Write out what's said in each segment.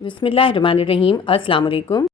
बिस्मिल्लाहिर्रहमानिर्रहीम। अस्सलाम वालेकुम।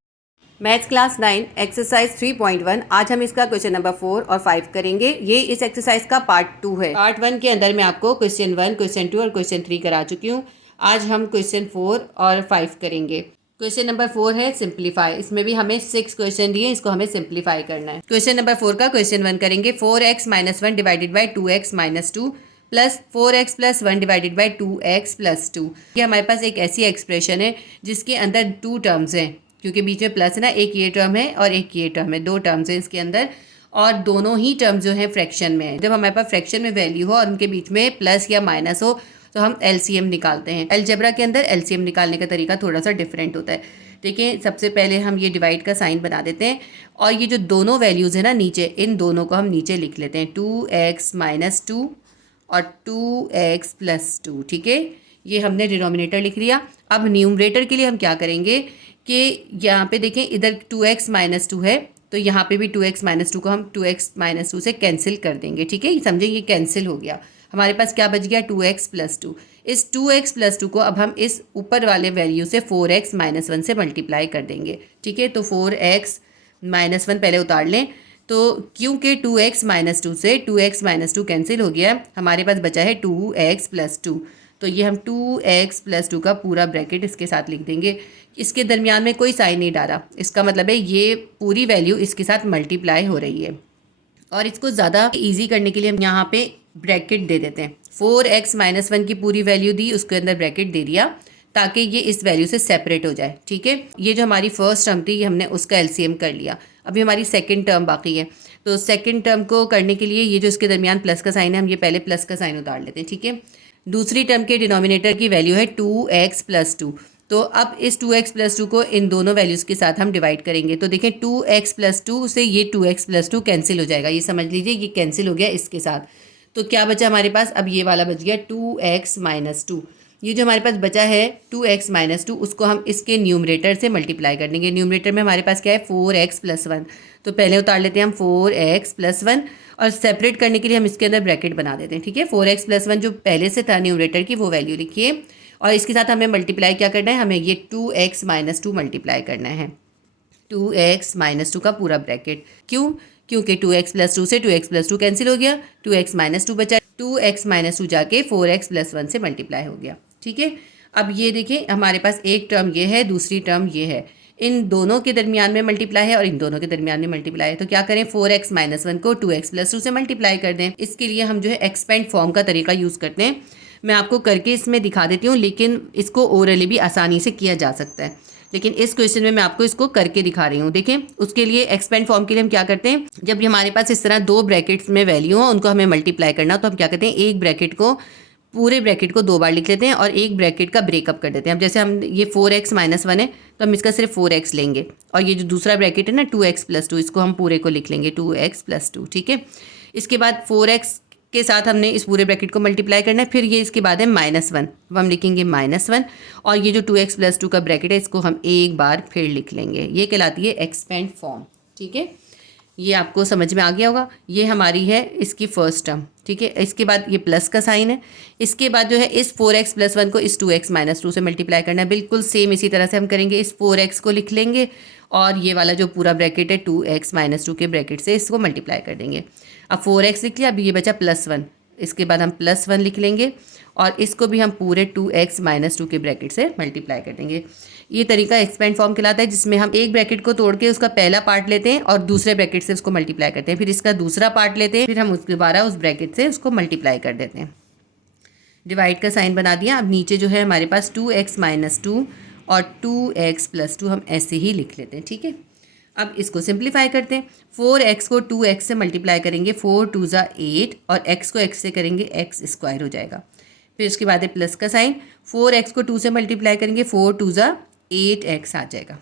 Maths class 9 exercise 3.1। आज हम इसका क्वेश्चन नंबर 4 और 5 करेंगे। ये इस एक्सरसाइज का पार्ट 2 है। पार्ट 1 के अंदर मैं आपको क्वेश्चन 1, क्वेश्चन 2 और क्वेश्चन 3 करा चुकी हूँ। आज हम क्वेश्चन 4 और 5 करेंगे। क्वेश्चन नंबर 4 है सिंप्लीफाई। इसमें भी हमें 6 क्वेश्चन दिए, इसको हमें सिंप्लीफाई करना है। क्वेश्चन नंबर 4 का क्वेश्चन 1 करेंगे। 4x - 1 divided by 2x - 2 plus 4x + 1 divided by 2x + 2। ये हमारे पास एक ऐसी एक्सप्रेशन है जिसके अंदर 2 टर्म्स हैं, क्योंकि बीच में प्लस है ना। एक ये टर्म है और एक ये टर्म है, 2 टर्म्स हैं इसके अंदर, और दोनों ही टर्म्स जो हैं फ्रैक्शन में है। जब हमारे पास फ्रैक्शन में वैल्यू हो और उनके बीच में प्लस या माइनस हो तो हम एलसीएम निकालते हैं। अलजेब्रा के अंदर एलसीएम निकालने का तरीका थोड़ा सा डिफरेंट होता है। देखिए, सबसे पहले हम ये डिवाइड का साइन बना देते हैं और ये जो दोनों वैल्यूज़ है ना नीचे, इन दोनों को हम नीचे लिख लेते हैं। 2x - 2 और 2x + 2। ठीक है, ये हमने डिनोमिनेटर लिख लिया। अब न्यूमरेटर के लिए हम क्या करेंगे कि यहाँ पे देखें, इधर 2x - 2 है तो यहाँ पे भी 2x - 2 को हम 2x - 2 से कैंसिल कर देंगे। ठीक है, ये समझे, ये कैंसिल हो गया। हमारे पास क्या बच गया? 2x + 2। इस 2x + 2 को अब हम इस ऊपर वाले वैल्यू से 4x - 1 से मल्टीप्लाई कर देंगे। ठीक है, तो 4x - 1 पहले उतार लें। तो क्योंकि 2x - 2 से 2x - 2 कैंसिल हो गया, हमारे पास बचा है 2x + 2। तो ये हम 2x + 2 का पूरा ब्रैकेट इसके साथ लिख देंगे। इसके दरमियान में कोई साइन नहीं डाला, इसका मतलब है ये पूरी वैल्यू इसके साथ मल्टीप्लाई हो रही है। और इसको ज़्यादा इजी करने के लिए हम यहाँ पे ब्रैकेट दे देते हैं। 4x - 1 की पूरी वैल्यू दी, उसके अंदर ब्रैकेट दे दिया ताकि ये इस वैल्यू से सेपरेट हो जाए। ठीक है, ये जो हमारी फर्स्ट टर्म थी ये हमने उसका एलसीएम कर लिया। अभी हमारी सेकंड टर्म बाकी है, तो सेकंड टर्म को करने के लिए ये जो इसके दरमियान प्लस का साइन है, हम ये पहले प्लस का साइन उतार लेते हैं। ठीक है, दूसरी टर्म के डिनोमिनेटर की वैल्यू है 2x + 2। तो अब इस 2x + 2 को इन दोनों वैल्यूज़ के साथ हम डिवाइड करेंगे। तो देखें, 2x + 2 से ये 2x + 2 कैंसिल हो जाएगा। ये समझ लीजिए, ये कैंसिल हो गया इसके साथ। तो क्या बचा हमारे पास? अब ये वाला बच गया 2x - 2। ये जो हमारे पास बचा है 2x - 2, उसको हम इसके न्यूमरेटर से मल्टीप्लाई कर देंगे। न्यूमरेटर में हमारे पास क्या है? 4x + 1। तो पहले उतार लेते हैं हम 4x + 1 और सेपरेट करने के लिए हम इसके अंदर ब्रैकेट बना देते हैं। ठीक है, 4x + 1 जो पहले से था न्यूमरेटर की, वो वैल्यू लिखिए और इसके साथ हमें मल्टीप्लाई क्या करना है? हमें ये 2x - 2 मल्टीप्लाई करना है। 2x - 2 का पूरा ब्रैकेट। क्यों? क्योंकि 2x + 2 से 2x + 2 कैंसिल हो गया, 2x - 2 बचा। 2x - 2 जाके 4x + 1 से मल्टीप्लाई हो गया। ठीक है, अब ये देखिए, हमारे पास एक टर्म ये है, दूसरी टर्म ये है। इन दोनों के दरमियान में मल्टीप्लाई है और इन दोनों के दरमियान में मल्टीप्लाई है। तो क्या करें? 4x - 1 को 2x + 2 से मल्टीप्लाई कर दें। इसके लिए हम जो है एक्सपेंड फॉर्म का तरीका यूज़ करते हैं। मैं आपको करके इसमें दिखा देती हूँ, लेकिन इसको ओरली भी आसानी से किया जा सकता है, लेकिन इस क्वेश्चन में मैं आपको इसको करके दिखा रही हूँ। देखें, उसके लिए एक्सपेंड फॉर्म के लिए हम क्या करते हैं, जब हमारे पास इस तरह 2 ब्रैकेट्स में वैल्यू हो, उनको हमें मल्टीप्लाई करना, तो हम क्या करते हैं, एक ब्रैकेट को, पूरे ब्रैकेट को 2 बार लिख लेते हैं और एक ब्रैकेट का ब्रेकअप कर देते हैं। अब जैसे हम ये 4x - 1 है तो हम इसका सिर्फ 4x लेंगे, और ये जो दूसरा ब्रैकेट है ना 2x + 2, इसको हम पूरे को लिख लेंगे 2x + 2। ठीक है, इसके बाद 4x के साथ हमने इस पूरे ब्रैकेट को मल्टीप्लाई करना है। फिर ये इसके बाद है -1, अब हम लिखेंगे -1, और ये जो 2x + 2 का ब्रैकेट है इसको हम एक बार फिर लिख लेंगे। ये कहलाती है एक्सपेंड फॉर्म। ठीक है, ये आपको समझ में आ गया होगा। ये हमारी है इसकी फर्स्ट टर्म। ठीक है, इसके बाद ये प्लस का साइन है। इसके बाद जो है इस 4x + 1 को इस 2x - 2 से मल्टीप्लाई करना है। बिल्कुल सेम इसी तरह से हम करेंगे। इस 4x को लिख लेंगे और ये वाला जो पूरा ब्रैकेट है 2x - 2 के ब्रैकेट से इसको मल्टीप्लाई कर देंगे। अब 4x लिख लिया, अब ये बचा +1, इसके बाद हम +1 लिख लेंगे और इसको भी हम पूरे 2x - 2 के ब्रैकेट से मल्टीप्लाई कर देंगे। ये तरीका एक्सपेंड फॉर्म कहलाता है, जिसमें हम एक ब्रैकेट को तोड़ के उसका पहला पार्ट लेते हैं और दूसरे ब्रैकेट से उसको मल्टीप्लाई करते हैं, फिर इसका दूसरा पार्ट लेते हैं, फिर हम दोबारा उस ब्रैकेट से उसको मल्टीप्लाई कर देते हैं। डिवाइड का साइन बना दिया। अब नीचे जो है हमारे पास 2x - 2 और 2x + 2 हम ऐसे ही लिख लेते हैं। ठीक है, अब इसको सिंप्लीफाई करते हैं। 4x को 2x से मल्टीप्लाई करेंगे, 4 2 ज़ा 8, और x को x से करेंगे, x² हो जाएगा। फिर उसके बाद है प्लस का साइन, 4x को 2 से मल्टीप्लाई करेंगे, 4 2 ज़ा 8x आ जाएगा।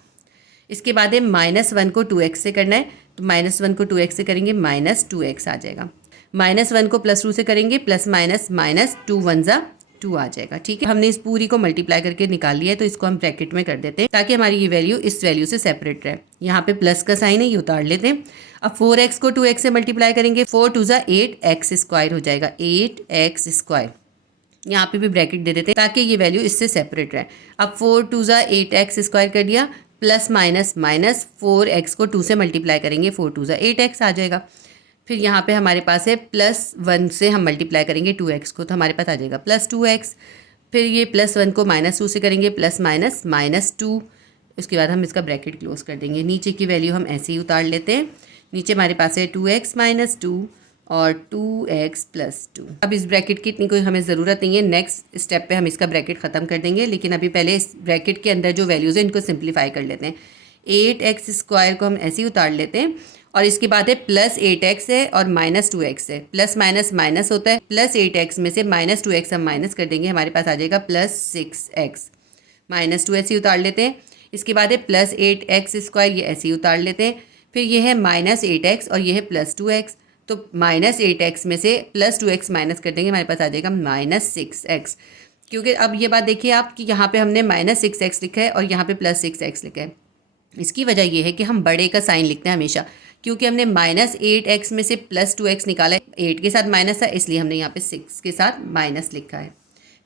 इसके बाद है -1 को 2x से करना है, तो -1 को 2x से करेंगे, -2x आ जाएगा। -1 को +2 से करेंगे, प्लस माइनस -2 1 ज़ा 2 आ जाएगा। ठीक है, हमने इस पूरी को मल्टीप्लाई करके निकाल लिया है, तो इसको हम ब्रैकेट में कर देते हैं ताकि हमारी ये वैल्यू इस वैल्यू से सेपरेट रहे। यहाँ पे प्लस का साइन है, ये उतार लेते हैं। अब 4x को 2x से मल्टीप्लाई करेंगे, 4 2 ज़ा 8, x² हो जाएगा, 8x²। यहाँ पे भी ब्रैकेट दे देते हैं ताकि ये वैल्यू इससे सेपरेट रहे। अब 4 2 ज़ा 8x² कर दिया, प्लस माइनस माइनस 4x को 2 से मल्टीप्लाई करेंगे, 4 2 ज़ा 8x आ जाएगा। फिर यहाँ पे हमारे पास है +1 से हम मल्टीप्लाई करेंगे 2x को, तो हमारे पास आ जाएगा +2x। फिर ये +1 को -2 से करेंगे, प्लस माइनस -2। उसके बाद हम इसका ब्रैकेट क्लोज कर देंगे। नीचे की वैल्यू हम ऐसे ही उतार लेते हैं। नीचे हमारे पास है 2x - 2 और 2x + 2। अब इस ब्रैकेट की इतनी कोई हमें ज़रूरत नहीं है, नेक्स्ट स्टेप पे हम इसका ब्रैकेट ख़त्म कर देंगे। लेकिन अभी पहले इस ब्रैकेट के अंदर जो वैल्यूज़ हैं इनको सिंप्लीफाई कर लेते हैं। 8x² को हम ऐसे ही उतार लेते हैं और इसके बाद है +8x है और -2x है। प्लस माइनस माइनस होता है, +8x में से -2x हम माइनस कर देंगे, हमारे पास आ जाएगा +6x। -2 ऐसे ही उतार लेते हैं। इसके बाद है +8x², ये ऐसे ही उतार लेते हैं। फिर ये है -8x और ये है +2x, तो -8x में से +2x माइनस कर देंगे, हमारे पास आ जाएगा -6x। क्योंकि अब ये बात देखिए आप कि यहाँ पे हमने -6x लिखा है और यहाँ पे +6x लिखा है। इसकी वजह ये है कि हम बड़े का साइन लिखते हैं हमेशा, क्योंकि हमने -8x में से +2x निकाला है, 8 के साथ माइनस था इसलिए हमने यहाँ पे 6 के साथ माइनस लिखा है।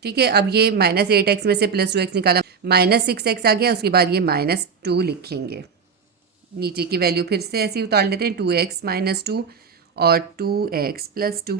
ठीक है, अब ये -8x में से +2x निकाला, -6x आ गया। उसके बाद ये -2 लिखेंगे। नीचे की वैल्यू फिर से ऐसे ही उतार लेते हैं, 2x - 2 और 2x + 2।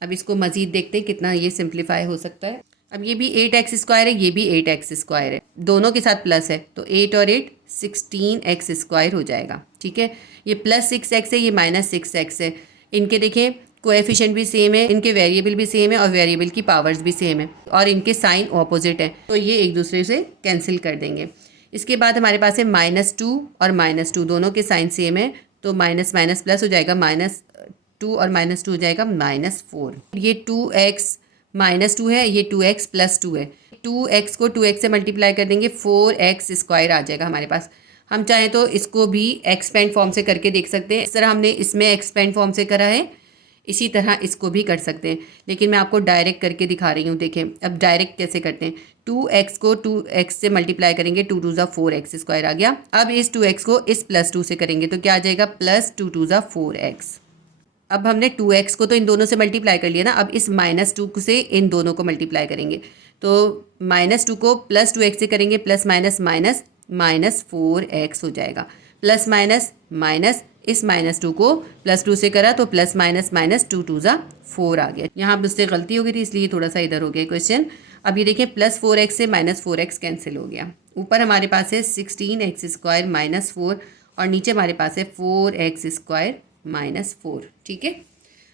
अब इसको मज़ीद देखते हैं कितना ये सिंप्लीफाई हो सकता है। अब ये भी 8x² है, ये भी 8x² है, दोनों के साथ प्लस है, तो 8 और 8 16x² हो जाएगा। ठीक है, ये +6x है, ये -6x है। इनके देखें कोएफिशिएंट भी सेम है, इनके वेरिएबल भी सेम है और वेरिएबल की पावर्स भी सेम है और इनके साइन ऑपोजिट है, तो ये एक दूसरे से कैंसिल कर देंगे। इसके बाद हमारे पास है -2 और -2, दोनों के साइन सेम है, तो माइनस माइनस प्लस हो जाएगा, -2 और -2 हो जाएगा -4। ये 2x -2 है, ये 2x + 2 है। 2x को 2x से मल्टीप्लाई कर देंगे, 4x² आ जाएगा हमारे पास। हम चाहें तो इसको भी एक्सपेंड फॉर्म से करके देख सकते हैं। इस तरह हमने इसमें एक्सपेंड फॉर्म से करा है, इसी तरह इसको भी कर सकते हैं, लेकिन मैं आपको डायरेक्ट करके दिखा रही हूँ। देखें अब डायरेक्ट कैसे करते हैं। 2x को 2x से मल्टीप्लाई करेंगे, 2 2 ज़ा 4x² आ गया। अब इस 2x को इस +2 से करेंगे तो क्या आ जाएगा, +2 2 ज़ा 4x। अब हमने 2x को तो इन दोनों से मल्टीप्लाई कर लिया ना, अब इस -2 से इन दोनों को मल्टीप्लाई करेंगे, तो -2 को +2x से करेंगे, प्लस माइनस माइनस -4x हो जाएगा। प्लस माइनस माइनस इस -2 को +2 से करा तो प्लस माइनस -2 2 ज़ा 4 आ गया। यहाँ मुझसे गलती हो गई थी इसलिए थोड़ा सा इधर हो गया क्वेश्चन। अब ये देखें +4x से -4x कैंसिल हो गया। ऊपर हमारे पास है 16x² - 4 और नीचे हमारे पास है 4x² - 4। ठीक है,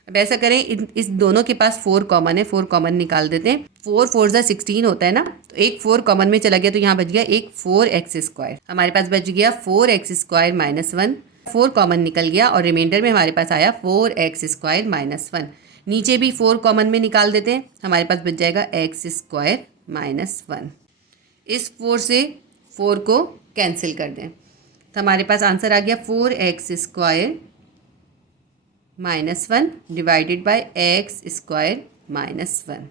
अब ऐसा करें, इस दोनों के पास 4 कॉमन है, 4 कॉमन निकाल देते हैं। 4 4 ज़ा 16 होता है ना, तो एक 4 कॉमन में चला गया तो यहाँ बच गया एक 4x²। हमारे पास बच गया 4x² - 1, 4 कॉमन निकल गया और रिमाइंडर में हमारे पास आया 4x² - 1। नीचे भी 4 कॉमन में निकाल देते हैं, हमारे पास बच जाएगा x² - 1। इस 4 से 4 को कैंसिल कर दें तो हमारे पास आंसर आ गया 4x² - 1 डिवाइडेड बाय x² - 1।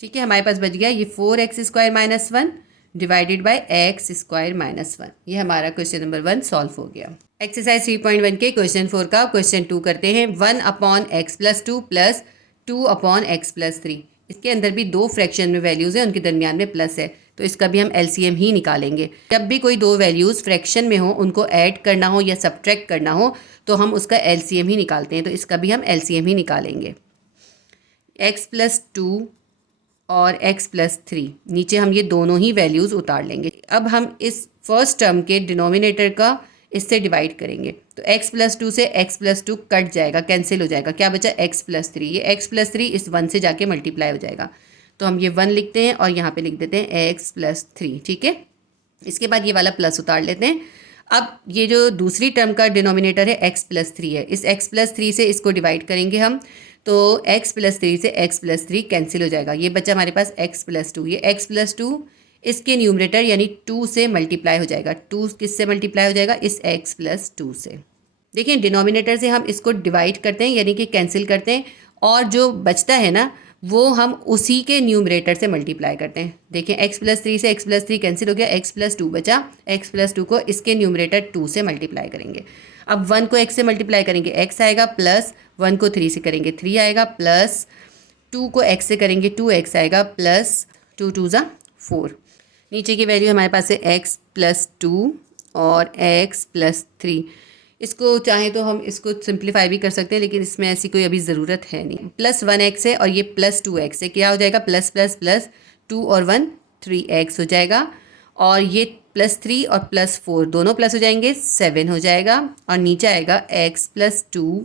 ठीक है, हमारे पास बच गया ये 4x² - 1 डिवाइडेड बाय x² - 1। ये हमारा क्वेश्चन नंबर 1 सॉल्व हो गया। एक्सरसाइज 3.1 के क्वेश्चन 4 का क्वेश्चन 2 करते हैं। 1/x + 2 + 2/x + 3। इसके अंदर भी दो फ्रैक्शन में वैल्यूज़ हैं, उनके दरमियान में प्लस है, तो इसका भी हम एलसीएम ही निकालेंगे। जब भी कोई दो वैल्यूज़ फ्रैक्शन में हो, उनको ऐड करना हो या सब्ट्रैक्ट करना हो तो हम उसका एलसीएम ही निकालते हैं, तो इसका भी हम एलसीएम ही निकालेंगे। x + 2 और x + 3, नीचे हम ये दोनों ही वैल्यूज़ उतार लेंगे। अब हम इस फर्स्ट टर्म के डिनोमिनेटर का इससे डिवाइड करेंगे, तो x + 2 से x + 2 कट जाएगा, कैंसिल हो जाएगा। क्या बचा, x + 3। ये x + 3 इस 1 से जाके मल्टीप्लाई हो जाएगा, तो हम ये 1 लिखते हैं और यहाँ पे लिख देते हैं x + 3। ठीक है, इसके बाद ये वाला प्लस उतार लेते हैं। अब ये जो दूसरी टर्म का डिनोमिनेटर है x + 3 है, इस x + 3 से इसको डिवाइड करेंगे हम, तो x + 3 से x + 3 कैंसिल हो जाएगा। ये बच्चा हमारे पास x + 2, ये x + 2 इसके न्यूमरेटर यानी 2 से मल्टीप्लाई हो जाएगा। 2 किससे मल्टीप्लाई हो जाएगा, इस x + 2 से। देखिए डिनोमिनेटर से हम इसको डिवाइड करते हैं यानी कि कैंसिल करते हैं, और जो बचता है ना वो हम उसी के न्यूमरेटर से मल्टीप्लाई करते हैं। देखें x + 3 से x + 3 कैंसिल हो गया, x + 2 बचा। x + 2 को इसके न्यूमरेटर 2 से मल्टीप्लाई करेंगे। अब 1 को x से मल्टीप्लाई करेंगे x आएगा, प्लस 1 को 3 से करेंगे 3 आएगा, प्लस 2 को x से करेंगे 2x आएगा प्लस 2 2 ज़ा 4। नीचे की वैल्यू हमारे पास है x प्लस 2 और x प्लस 3। इसको चाहे तो हम इसको सिंप्लीफाई भी कर सकते हैं, लेकिन इसमें ऐसी कोई अभी ज़रूरत है नहीं। प्लस 1x है और ये प्लस 2x है, क्या हो जाएगा प्लस प्लस प्लस 2 और 1 3x हो जाएगा, और ये प्लस 3 और प्लस 4 दोनों प्लस हो जाएंगे 7 हो जाएगा, और नीचे आएगा x प्लस 2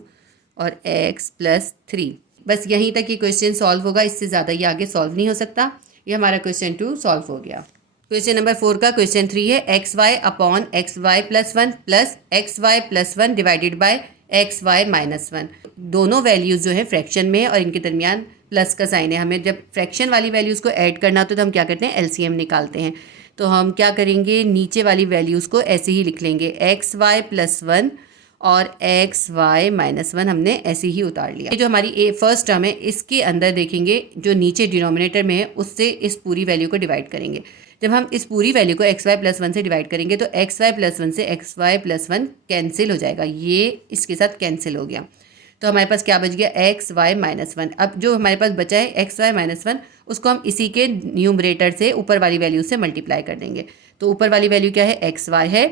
और x प्लस 3। बस यहीं तक ये क्वेश्चन सॉल्व होगा, इससे ज़्यादा ये आगे सॉल्व नहीं हो सकता। ये हमारा क्वेश्चन 2 सॉल्व हो गया। क्वेश्चन नंबर 4 का क्वेश्चन 3 है x y upon x y plus 1 plus x y plus 1 divided by x y minus 1। दोनों वैल्यूज़ जो है फ्रैक्शन में है और इनके दरमियान प्लस का साइन है। हमें जब फ्रैक्शन वाली वैल्यूज़ को ऐड करना होता है तो हम क्या करते हैं, एलसीएम निकालते हैं। तो हम क्या करेंगे, नीचे वाली वैल्यूज़ को ऐसे ही लिख लेंगे, एक्स वाई प्लस 1 और एक्स वाई माइनस 1 हमने ऐसे ही उतार लिया। ये जो हमारी फर्स्ट टर्म है इसके अंदर देखेंगे जो नीचे डिनोमिनेटर में है उससे इस पूरी वैल्यू को डिवाइड करेंगे। जब हम इस पूरी वैल्यू को एक्स वाई प्लस 1 से डिवाइड करेंगे तो एक्स वाई प्लस 1 से एक्स वाई प्लस 1 कैंसिल हो जाएगा, ये इसके साथ कैंसिल हो गया। तो हमारे पास क्या बच गया, एक्स वाई माइनस 1। अब जो हमारे पास बचा है एक्स वाई माइनस 1 उसको हम इसी के न्यूमरेटर से ऊपर वाली वैल्यू से मल्टीप्लाई कर देंगे। तो ऊपर वाली वैल्यू क्या है, एक्स वाई है,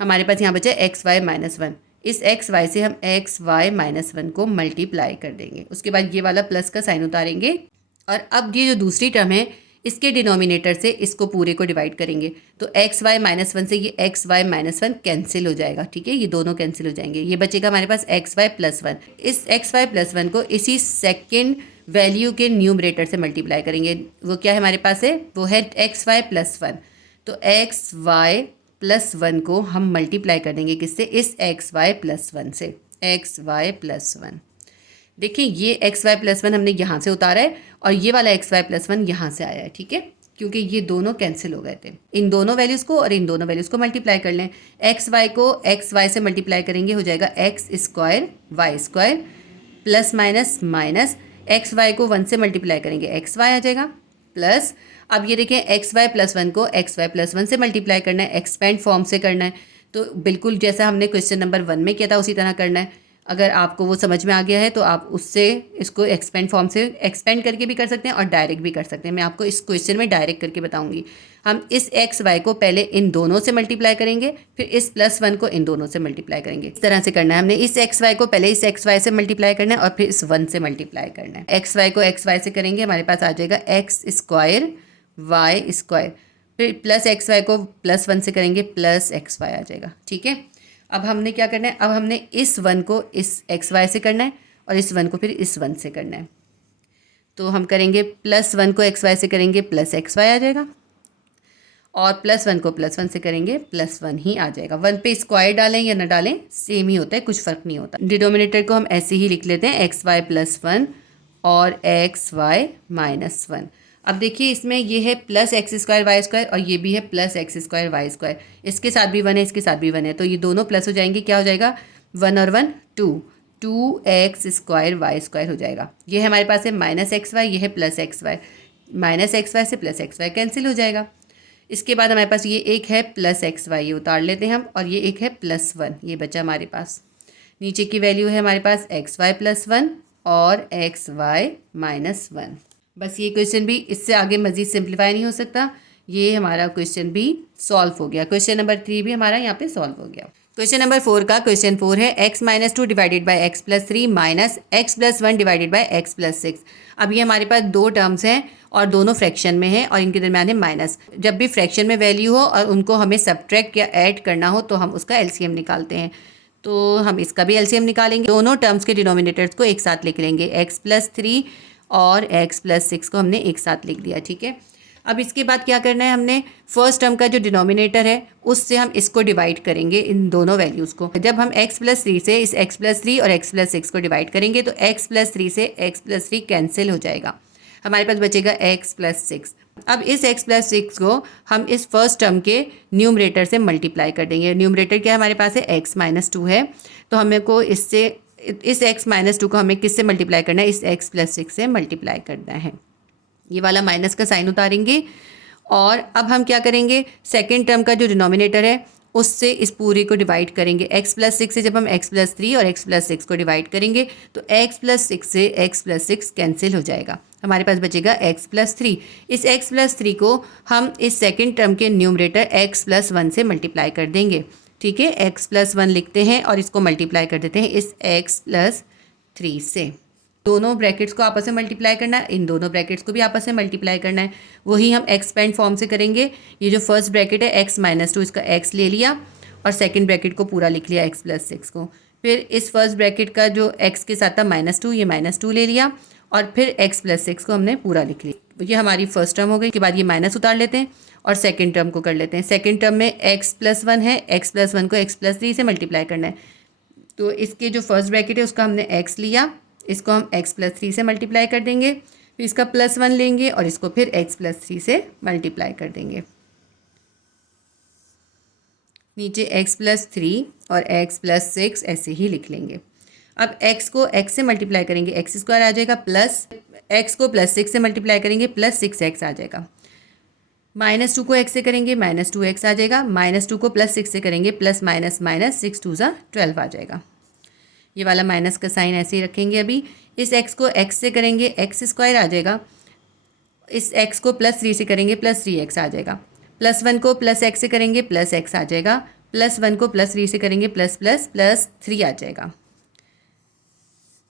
हमारे पास यहाँ बचा है एक्स वाई माइनस 1। इस एक्स वाई से हम एक्स वाई माइनस 1 को मल्टीप्लाई कर देंगे। उसके बाद ये वाला प्लस का साइन उतारेंगे, और अब ये जो दूसरी टर्म है इसके डिनोमिनेटर से इसको पूरे को डिवाइड करेंगे। तो एक्स वाई माइनस 1 से ये एक्स वाई माइनस 1 कैंसिल हो जाएगा, ठीक है, ये दोनों कैंसिल हो जाएंगे। ये बचेगा हमारे पास एक्स वाई प्लस 1। इस एक्स वाई प्लस 1 को इसी सेकेंड वैल्यू के न्यूमरेटर से मल्टीप्लाई करेंगे। वो क्या है हमारे पास है, वो है एक्स वाई प्लस 1। तो एक्स वाई प्लस 1 को हम मल्टीप्लाई कर देंगे किससे, इस एक्स वाई प्लस 1 से, एक्स वाई प्लस 1। देखिए ये एक्स वाई प्लस 1 हमने यहाँ से उतारा है और ये वाला एक्स वाई प्लस 1 यहाँ से आया है, ठीक है, क्योंकि ये दोनों कैंसिल हो गए थे। इन दोनों वैल्यूज़ को और इन दोनों वैल्यूज़ को मल्टीप्लाई कर लें। एक्स वाई को एक्स वाई से मल्टीप्लाई करेंगे, हो जाएगा x square y square plus minus minus x y को 1 से मल्टीप्लाई करेंगे एक्स वाई आ जाएगा प्लस, अब ये देखें एक्स वाई प्लस 1 को एक्स वाई प्लस 1 से मल्टीप्लाई करना है, एक्सपेंड फॉर्म से करना है। तो बिल्कुल जैसा हमने क्वेश्चन नंबर 1 में किया था उसी तरह करना है। अगर आपको वो समझ में आ गया है तो आप उससे इसको एक्सपेंड फॉर्म से एक्सपेंड करके भी कर सकते हैं और डायरेक्ट भी कर सकते हैं। मैं आपको इस क्वेश्चन में डायरेक्ट करके बताऊंगी। हम इस एक्स वाई को पहले इन दोनों से मल्टीप्लाई करेंगे, फिर इस प्लस 1 को इन दोनों से मल्टीप्लाई करेंगे। इस तरह से करना है हमने, इस एक्स वाई को पहले इस एक्स वाई से मल्टीप्लाई करना है और फिर इस 1 से मल्टीप्लाई करना है। एक्स वाई को एक्स वाई से करेंगे, हमारे पास आ जाएगा एक्स स्क्वायर वाई स्क्वायर, फिर प्लस एक्स वाई को प्लस 1 से करेंगे प्लस एक्स वाई आ जाएगा, ठीक है। अब हमने क्या करना है, अब हमने इस 1 को इस एक्स वाई से करना है और इस 1 को फिर इस 1 से करना है। तो हम करेंगे प्लस 1 को एक्स वाई से करेंगे प्लस एक्स वाई आ जाएगा, और प्लस 1 को प्लस 1 से करेंगे प्लस 1 ही आ जाएगा। 1 पे स्क्वायर डालें या ना डालें सेम ही होता है, कुछ फ़र्क नहीं होता। डिनोमिनेटर को हम ऐसे ही लिख लेते हैं एक्स वाई प्लस 1 और एक्स वाई माइनस 1। अब देखिए इसमें ये है plus x square y square और ये भी है plus x square y square, इसके साथ भी 1 है इसके साथ भी 1 है, तो ये दोनों प्लस हो जाएंगे। क्या हो जाएगा, 1 और 1 2, 2x स्क्वायर वाई स्क्वायर हो जाएगा। ये है हमारे पास है माइनस एक्स वाई, ये है plus x y, minus x y से प्लस एक्स वाई कैंसिल हो जाएगा। इसके बाद हमारे पास ये एक है प्लस एक्स वाई, ये उतार लेते हैं हम, और ये एक है प्लस 1, ये बचा हमारे पास। नीचे की वैल्यू है हमारे पास एक्स वाई प्लस 1 और एक्स वाई माइनस 1। बस ये क्वेश्चन भी, इससे आगे मज़ीद सिंप्लीफाई नहीं हो सकता। ये हमारा क्वेश्चन भी सॉल्व हो गया। क्वेश्चन नंबर 3 भी हमारा यहाँ पे सॉल्व हो गया। क्वेश्चन नंबर 4 का क्वेश्चन 4 है x minus 2 divided by x plus 3 minus x plus 1 divided by x plus 6। अब ये हमारे पास दो टर्म्स हैं और दोनों फ्रैक्शन में है और इनके दरमियान है माइनस। जब भी फ्रैक्शन में वैल्यू हो और उनको हमें सब्ट्रैक्ट या ऐड करना हो तो हम उसका एलसीएम निकालते हैं। तो हम इसका भी एलसीएम निकालेंगे। दोनों टर्म्स के डिनोमिनेटर्स को एक साथ लिख लेंगे, एक्स प्लस 3 और x प्लस 6 को हमने एक साथ लिख दिया, ठीक है। अब इसके बाद क्या करना है, हमने फर्स्ट टर्म का जो डिनोमिनेटर है उससे हम इसको डिवाइड करेंगे, इन दोनों वैल्यूज़ को। जब हम x प्लस 3 से इस x प्लस 3 और x प्लस 6 को डिवाइड करेंगे तो x प्लस 3 से x प्लस 3 कैंसिल हो जाएगा, हमारे पास बचेगा x प्लस 6। अब इस x प्लस 6 को हम इस फर्स्ट टर्म के न्यूमरेटर से मल्टीप्लाई कर देंगे। न्यूमरेटर क्या है हमारे पास है, x माइनस 2 है, तो हमें को इससे इस x माइनस 2 को हमें किससे मल्टीप्लाई करना है, इस x प्लस 6 से मल्टीप्लाई करना है। ये वाला माइनस का साइन उतारेंगे और अब हम क्या करेंगे, सेकेंड टर्म का जो डिनोमिनेटर है उससे इस पूरे को डिवाइड करेंगे। x प्लस 6 से जब हम x प्लस 3 और x प्लस 6 को डिवाइड करेंगे तो x प्लस 6 से x प्लस 6 कैंसिल हो जाएगा। हमारे पास बचेगा x+3। इस x+3 को हम इस सेकंड टर्म के न्यूमरेटर x+1 से मल्टीप्लाई कर देंगे। ठीक है, x+1 लिखते हैं और इसको मल्टीप्लाई कर देते हैं इस x+3 से। दोनों ब्रैकेट्स को आपस में मल्टीप्लाई करना है, इन दोनों ब्रैकेट्स को भी आपस में मल्टीप्लाई करना है। वही हम एक्सपेंड फॉर्म से करेंगे। ये जो फर्स्ट ब्रैकेट है x-2, इसका x ले लिया और सेकंड ब्रैकेट को पूरा लिख लिया x+6 को। फिर इस फर्स्ट ब्रैकेट का जो x के साथ था -2, ये -2 ले लिया और फिर x+6 को हमने पूरा लिख लिया। ये हमारी फर्स्ट टर्म हो गई। के बाद ये माइनस उतार लेते हैं और सेकंड टर्म को कर लेते हैं। सेकंड टर्म में x+1 है, x+1 को x+3 से मल्टीप्लाई करना है। तो इसके जो फर्स्ट ब्रैकेट है उसका हमने x लिया, इसको हम x+3 से मल्टीप्लाई कर देंगे। फिर इसका +1 लेंगे और इसको फिर x+3 से मल्टीप्लाई कर देंगे। नीचे x+3 और x+6 ऐसे ही लिख लेंगे। अब x को x से मल्टीप्लाई करेंगे, x² आ जाएगा, प्लस x को +6 से मल्टीप्लाई करेंगे, +6x आ जाएगा। -2 को x से करेंगे, -2x आ जाएगा। -2 को +6 से करेंगे, प्लस माइनस माइनस 6 2 12 आ जाएगा। ये वाला माइनस का साइन ऐसे ही रखेंगे। अभी इस x को x से करेंगे, x² आ जाएगा। इस x को +3 से करेंगे, +3x आ जाएगा। +1 को +x से करेंगे, +x आ जाएगा। +1 को +3 से करेंगे, +++3 आ जाएगा।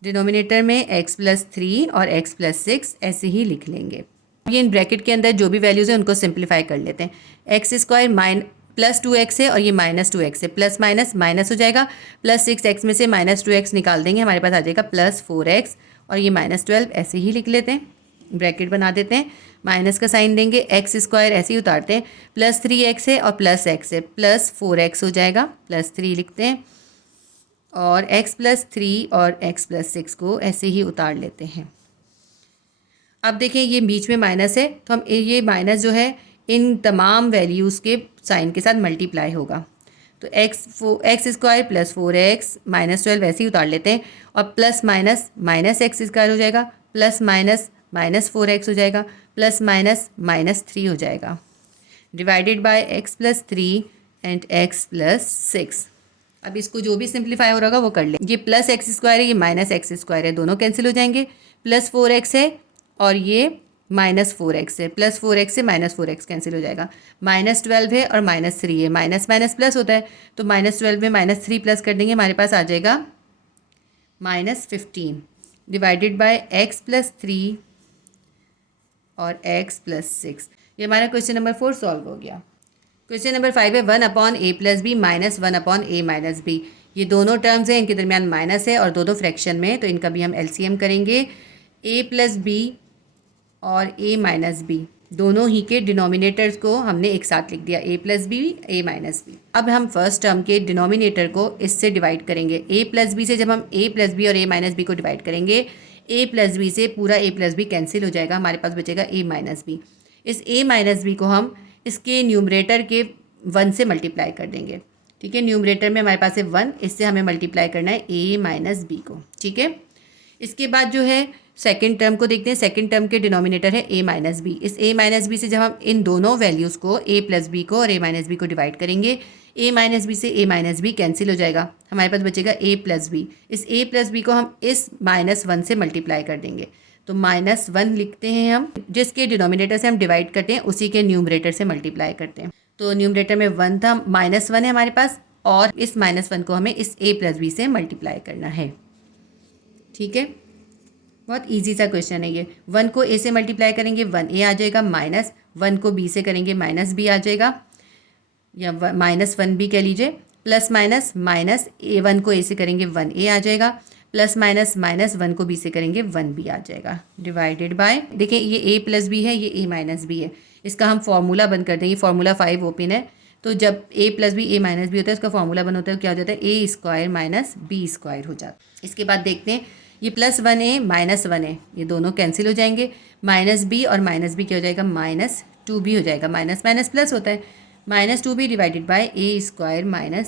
डिनोमिनेटर में x+3 और x+6 ऐसे ही लिख लेंगे। ये इन ब्रैकेट के अंदर जो भी वैल्यूज़ हैं उनको सिंप्लीफाई कर लेते हैं। x² +2x है और ये -2x है, प्लस माइनस माइनस हो जाएगा। +6x में से -2x निकाल देंगे, हमारे पास आ जाएगा +4x और ये -12 ऐसे ही लिख लेते हैं। ब्रैकेट बना देते हैं, माइनस का साइन देंगे, x² ऐसे ही उतारते हैं। +3x है और +x है, +4x हो जाएगा, +3 लिखते हैं और x+3 और x+6 को ऐसे ही उतार लेते हैं। अब देखें ये बीच में माइनस है तो हम ये माइनस जो है इन तमाम वैल्यूज़ के साइन के साथ मल्टीप्लाई होगा। तो x² +4x -12 वैसे ही उतार लेते हैं और प्लस माइनस माइनस x² हो जाएगा, प्लस माइनस -4x हो जाएगा, प्लस माइनस -3 हो जाएगा। Divided by x+3 and x+6। अब इसको जो भी सिंप्लीफाई हो रहा होगा वो कर ले। ये +x² है, ये -x² है, दोनों कैंसिल हो जाएंगे। +4x है और ये -4x है, +4x से -4x कैंसिल हो जाएगा। -12 है और -3 है, माइनस माइनस प्लस होता है तो -12 में -3 प्लस कर देंगे, हमारे पास आ जाएगा -15। डिवाइडेड बाय x+3 और x+6। ये हमारा क्वेश्चन नंबर 4 सॉल्व हो गया। क्वेश्चन नंबर 5 है 1/a + b - 1/a - b। ये दोनों टर्म्स हैं, इनके दरमियान माइनस है और दोनों फ्रैक्शन में है, तो इनका भी हम एलसीएम करेंगे। a + b और a - b दोनों ही के डिनोमिनेटर्स को हमने एक साथ लिख दिया, a + b a - b। अब हम फर्स्ट टर्म के डिनोमिनेटर को इससे डिवाइड करेंगे। a + b से जब हम a + b और a - b को डिवाइड करेंगे, a + b से पूरा a + b कैंसिल हो जाएगा, हमारे पास बचेगा a - b। इस a - b को हम इसके न्यूमरेटर के 1 से मल्टीप्लाई कर देंगे। ठीक है, न्यूमरेटर में हमारे पास है 1, इससे हमें मल्टीप्लाई करना है a - b को। ठीक है, इसके बाद जो है सेकंड टर्म को देखते हैं। सेकंड टर्म के डिनोमिनेटर है a - b। इस a - b से जब हम इन दोनों वैल्यूज़ को a + b को और a - b को डिवाइड करेंगे, a - b से a - b कैंसिल हो जाएगा, हमारे पास बचेगा a + b। इस a + b को हम इस -1 से मल्टीप्लाई कर देंगे, तो -1 लिखते हैं हम। जिसके डिनोमिनेटर से हम डिवाइड करते हैं उसी के न्यूमरेटर से मल्टीप्लाई करते हैं। तो न्यूमरेटर में 1 था, -1 है हमारे पास और इस -1 को हमें इस a + b से मल्टीप्लाई करना है। ठीक है, बहुत इजी सा क्वेश्चन है ये। 1 को a से मल्टीप्लाई करेंगे 1a आ जाएगा, -1 को b से करेंगे -b आ जाएगा, या -1b कह लीजिए। प्लस माइनस माइनस a1 को a से करेंगे 1a आ जाएगा, प्लस माइनस -1 को b से करेंगे 1b आ जाएगा। डिवाइडेड बाय, देखिए ये a + b है, ये a - b है, इसका हम फॉर्मूला बंद कर देंगे। फॉर्मूला 5 ओपन है, तो जब a + b a - b होता है उसका फॉर्मूला बन होता है, क्या हो जाता है a² - b² हो जाता है। इसके बाद देखते हैं ये +1a -1 है, ये दोनों कैंसिल हो जाएंगे। -b और -b क्या हो जाएगा, -2b हो जाएगा। माइनस माइनस प्लस होता है, -2b divided by a²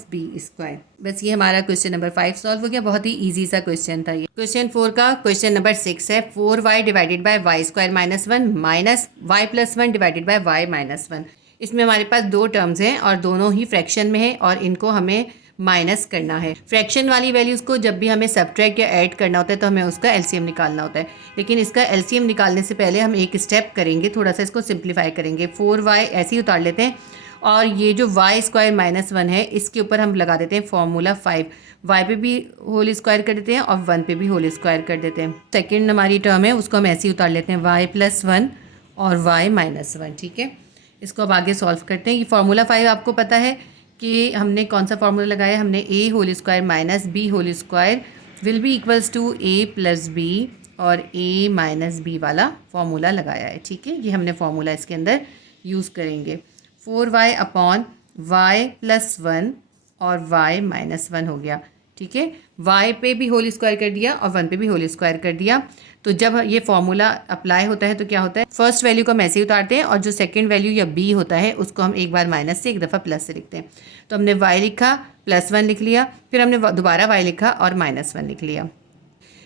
- b²। बस ये हमारा क्वेश्चन नंबर 5 सॉल्व हो गया। बहुत ही इजी सा क्वेश्चन था ये। क्वेश्चन 4 का क्वेश्चन नंबर 6 है 4y divided by y² - 1 minus y + 1 divided by y - 1। इसमें हमारे पास दो टर्म्स हैं और दोनों ही फ्रैक्शन में है और इनको हमें माइनस करना है। फ्रैक्शन वाली वैल्यूज़ को जब भी हमें सब्ट्रैक्ट या ऐड करना होता है तो हमें उसका एलसीएम निकालना होता है, लेकिन इसका एलसीएम निकालने से पहले हम एक स्टेप करेंगे, थोड़ा सा इसको सिंप्लीफाई करेंगे। 4y ऐसे ही उतार लेते हैं और ये जो y स्क्वायर माइनस 1 है इसके ऊपर हम लगा देते हैं फॉर्मूला 5। y पे भी होल स्क्वायर कर देते हैं और 1 पे भी होल स्क्वायर कर देते हैं। सेकेंड हमारी टर्म है उसको हम ऐसे ही उतार लेते हैं y प्लस 1 और y माइनस 1। ठीक है, इसको अब आगे सॉल्व करते हैं। ये फार्मूला 5 आपको पता है कि हमने कौन सा फार्मूला लगाया, हमने a whole square minus b whole square will be equals to a plus b और a माइनस बी वाला फार्मूला लगाया है। ठीक है, ये हमने फार्मूला इसके अंदर यूज़ करेंगे। 4y अपॉन y प्लस 1 और y माइनस 1 हो गया। ठीक है, y पे भी होल स्क्वायर कर दिया और 1 पे भी होल स्क्वायर कर दिया। तो जब ये फॉर्मूला अप्लाई होता है तो क्या होता है, फर्स्ट वैल्यू को हम ऐसे ही उतारते हैं और जो सेकंड वैल्यू या b होता है उसको हम एक बार माइनस से एक दफ़ा प्लस से लिखते हैं। तो हमने y लिखा, प्लस 1 लिख लिया, फिर हमने दोबारा y लिखा और माइनस 1 लिख लिया।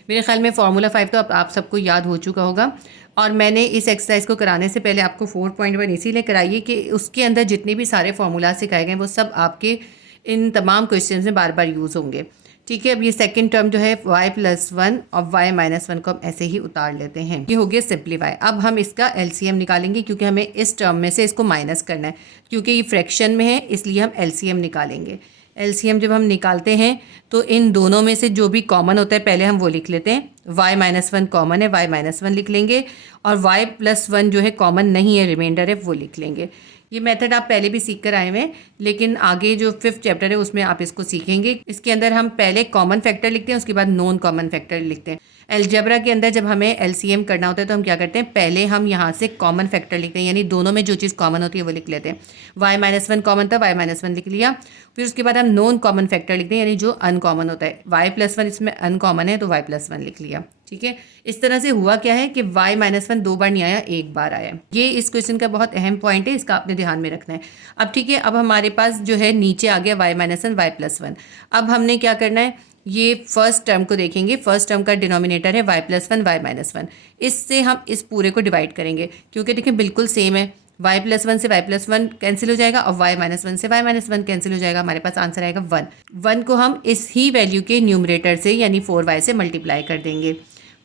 मेरे ख्याल में फार्मूला 5 तो आप सबको याद हो चुका होगा। और मैंने इस एक्सरसाइज को कराने से पहले आपको 4.1 इसीलिए कराइए कि उसके अंदर जितने भी सारे फार्मूला सिखाए गए वो सब आपके इन तमाम क्वेश्चन में बार बार यूज़ होंगे। ठीक है, अब ये सेकंड टर्म जो है y प्लस 1 और y माइनस 1 को हम ऐसे ही उतार लेते हैं। ये हो गया सिंप्लीफाई। अब हम इसका एलसीएम निकालेंगे क्योंकि हमें इस टर्म में से इसको माइनस करना है, क्योंकि ये फ्रैक्शन में है इसलिए हम एलसीएम निकालेंगे। एलसीएम जब हम निकालते हैं तो इन दोनों में से जो भी कॉमन होता है पहले हम वो लिख लेते हैं। y माइनस 1 कॉमन है, y माइनस 1 लिख लेंगे और y प्लस 1 जो है कॉमन नहीं है, रिमाइंडर है, वो लिख लेंगे। ये मेथड आप पहले भी सीख कर आए हुए हैं, लेकिन आगे जो 5th चैप्टर है उसमें आप इसको सीखेंगे। इसके अंदर हम पहले कॉमन फैक्टर लिखते हैं, उसके बाद नॉन कॉमन फैक्टर लिखते हैं। अलजेब्रा के अंदर जब हमें एलसीएम करना होता है तो हम क्या करते हैं, पहले हम यहाँ से कॉमन फैक्टर लिखते हैं, यानी दोनों में जो चीज़ कॉमन होती है वो लिख लेते हैं। y माइनस 1 कॉमन था, y माइनस 1 लिख लिया। फिर उसके बाद हम नॉन कॉमन फैक्टर लिखते हैं, यानी जो अनकॉमन होता है। y प्लस 1 इसमें अनकॉमन है तो y प्लस 1 लिख लिया। ठीक है, इस तरह से हुआ क्या है कि y माइनस 1 2 बार नहीं आया, एक बार आया। ये इस क्वेश्चन का बहुत अहम पॉइंट है, इसका आपने ध्यान में रखना है। अब ठीक है, अब हमारे पास जो है नीचे आ गया y माइनस 1 y प्लस 1। अब हमने क्या करना है, ये फर्स्ट टर्म को देखेंगे। फर्स्ट टर्म का डिनोमिनेटर है y प्लस 1 y माइनस 1। इससे हम इस पूरे को डिवाइड करेंगे क्योंकि देखिए बिल्कुल सेम है। y प्लस 1 से y प्लस 1 कैंसिल हो जाएगा और y माइनस 1 से y माइनस 1 कैंसिल हो जाएगा। हमारे पास आंसर आएगा 1। 1 को हम इस ही वैल्यू के न्यूमरेटर से यानी 4y से मल्टीप्लाई कर देंगे।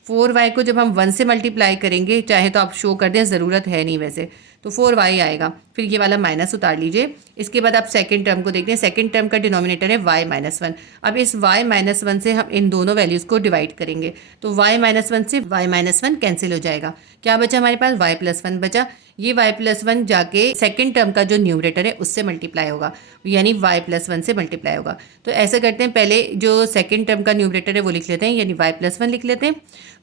4y को जब हम 1 से मल्टीप्लाई करेंगे, चाहे तो आप शो कर दें, ज़रूरत है नहीं वैसे, तो 4y आएगा। फिर ये वाला माइनस उतार लीजिए। इसके बाद आप सेकंड टर्म को देखते हैं। सेकंड टर्म का डिनोमिनेटर है y माइनस 1। अब इस y माइनस 1 से हम इन दोनों वैल्यूज़ को डिवाइड करेंगे तो y माइनस 1 से y माइनस 1 कैंसिल हो जाएगा। क्या बचा हमारे पास, y प्लस 1 बचा। ये y प्लस 1 जाके सेकंड टर्म का जो न्यूमरेटर है उससे मल्टीप्लाई होगा, यानी y प्लस 1 से मल्टीप्लाई होगा। तो ऐसा करते हैं, पहले जो सेकंड टर्म का न्यूमरेटर है वो लिख लेते हैं, यानी y प्लस 1 लिख लेते हैं।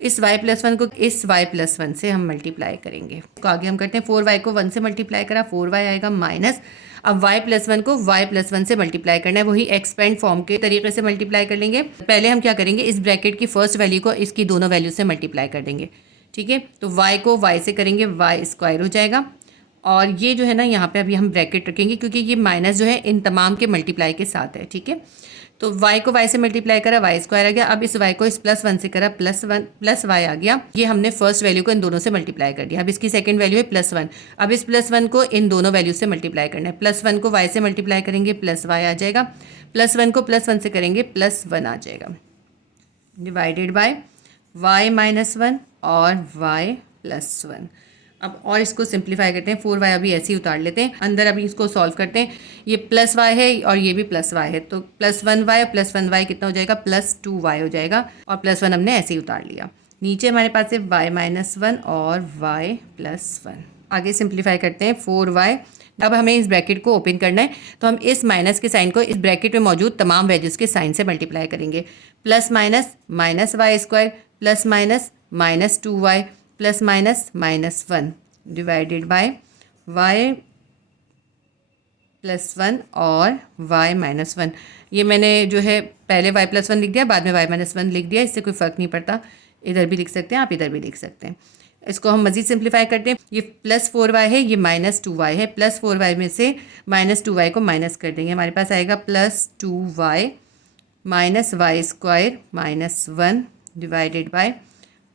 इस y प्लस 1 को इस y प्लस 1 से हम मल्टीप्लाई करेंगे। तो आगे हम करते हैं, 4y को 1 से मल्टीप्लाई करा, 4y आएगा माइनस। अब y प्लस 1 को y प्लस 1 से मल्टीप्लाई करना है, वही एक्सपेंड फॉर्म के तरीके से मल्टीप्लाई कर लेंगे। पहले हम क्या करेंगे, इस ब्रैकेट की फर्स्ट वैल्यू को इसकी दोनों वैल्यू से मल्टीप्लाई कर देंगे। ठीक है, तो y को y से करेंगे, y स्क्वायर हो जाएगा। और ये जो है ना, यहाँ पे अभी हम ब्रैकेट रखेंगे क्योंकि ये माइनस जो है इन तमाम के मल्टीप्लाई के साथ है। ठीक है, तो y को y से मल्टीप्लाई करा, y स्क्वायर आ गया। अब इस y को इस प्लस 1 से करा, प्लस y आ गया। ये हमने फर्स्ट वैल्यू को इन दोनों से मल्टीप्लाई कर दिया। अब इसकी सेकंड वैल्यू है प्लस 1। अब इस प्लस 1 को इन दोनों वैल्यू से मल्टीप्लाई करना है। प्लस 1 को y से मल्टीप्लाई करेंगे, प्लस y आ जाएगा। प्लस 1 को प्लस 1 से करेंगे, प्लस 1 आ जाएगा। डिवाइडेड बाय y माइनस 1 और y प्लस 1। अब और इसको सिंप्लीफाई करते हैं। 4y अभी ऐसे ही उतार लेते हैं। अंदर अभी इसको सॉल्व करते हैं। ये प्लस y है और ये भी प्लस y है, तो प्लस 1y और प्लस 1y कितना हो जाएगा, प्लस 2y हो जाएगा। और प्लस 1 हमने ऐसे ही उतार लिया। नीचे हमारे पास है y माइनस 1 और y प्लस 1। आगे सिंप्लीफाई करते हैं। 4y, अब हमें इस ब्रैकेट को ओपन करना है तो हम इस माइनस के साइन को इस ब्रैकेट में मौजूद तमाम वैल्यूज़ के साइन से मल्टीप्लाई करेंगे। Plus minus minus y square plus minus minus 2y plus minus minus 1 divided by y plus 1 और y माइनस 1। ये मैंने जो है पहले y प्लस 1 लिख दिया, बाद में y माइनस 1 लिख दिया। इससे कोई फ़र्क नहीं पड़ता, इधर भी लिख सकते हैं आप, इधर भी लिख सकते हैं। इसको हम मज़ीद सिंप्लीफाई करते हैं। ये प्लस 4y है, ये माइनस 2y है। प्लस 4y में से माइनस 2y को माइनस कर देंगे। हमारे पास आएगा plus 2y minus y square minus 1 divided by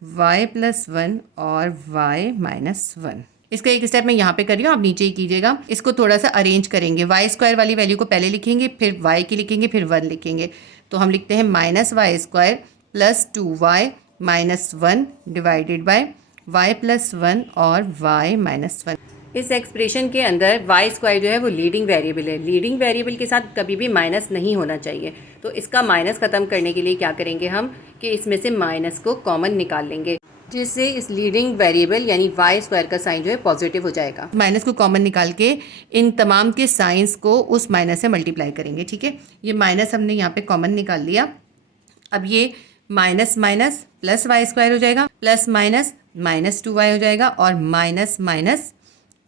y plus 1 और y माइनस 1। इसका एक स्टेप मैं यहाँ पे कर रही हूँ, आप नीचे ही कीजिएगा। इसको थोड़ा सा अरेंज करेंगे, वाई स्क्वायर वाली वैल्यू को पहले लिखेंगे, फिर वाई की लिखेंगे, फिर 1 लिखेंगे। तो हम लिखते हैं -y² + 2y - 1 divided by y + 1 और y - 1। इस एक्सप्रेशन के अंदर वाई स्क्वायर जो है वो लीडिंग वेरिएबल है। लीडिंग वेरिएबल के साथ कभी भी माइनस नहीं होना चाहिए। तो इसका माइनस ख़त्म करने के लिए क्या करेंगे हम कि इसमें से माइनस को कॉमन निकाल लेंगे, जिससे इस लीडिंग वेरिएबल यानी वाई स्क्वायर का साइन जो है पॉजिटिव हो जाएगा। माइनस को कॉमन निकाल के इन तमाम के साइंस को उस माइनस से मल्टीप्लाई करेंगे। ठीक है, ये माइनस हमने यहाँ पे कॉमन निकाल लिया। अब ये minus minus plus y square हो जाएगा, प्लस माइनस -2y हो जाएगा, और माइनस माइनस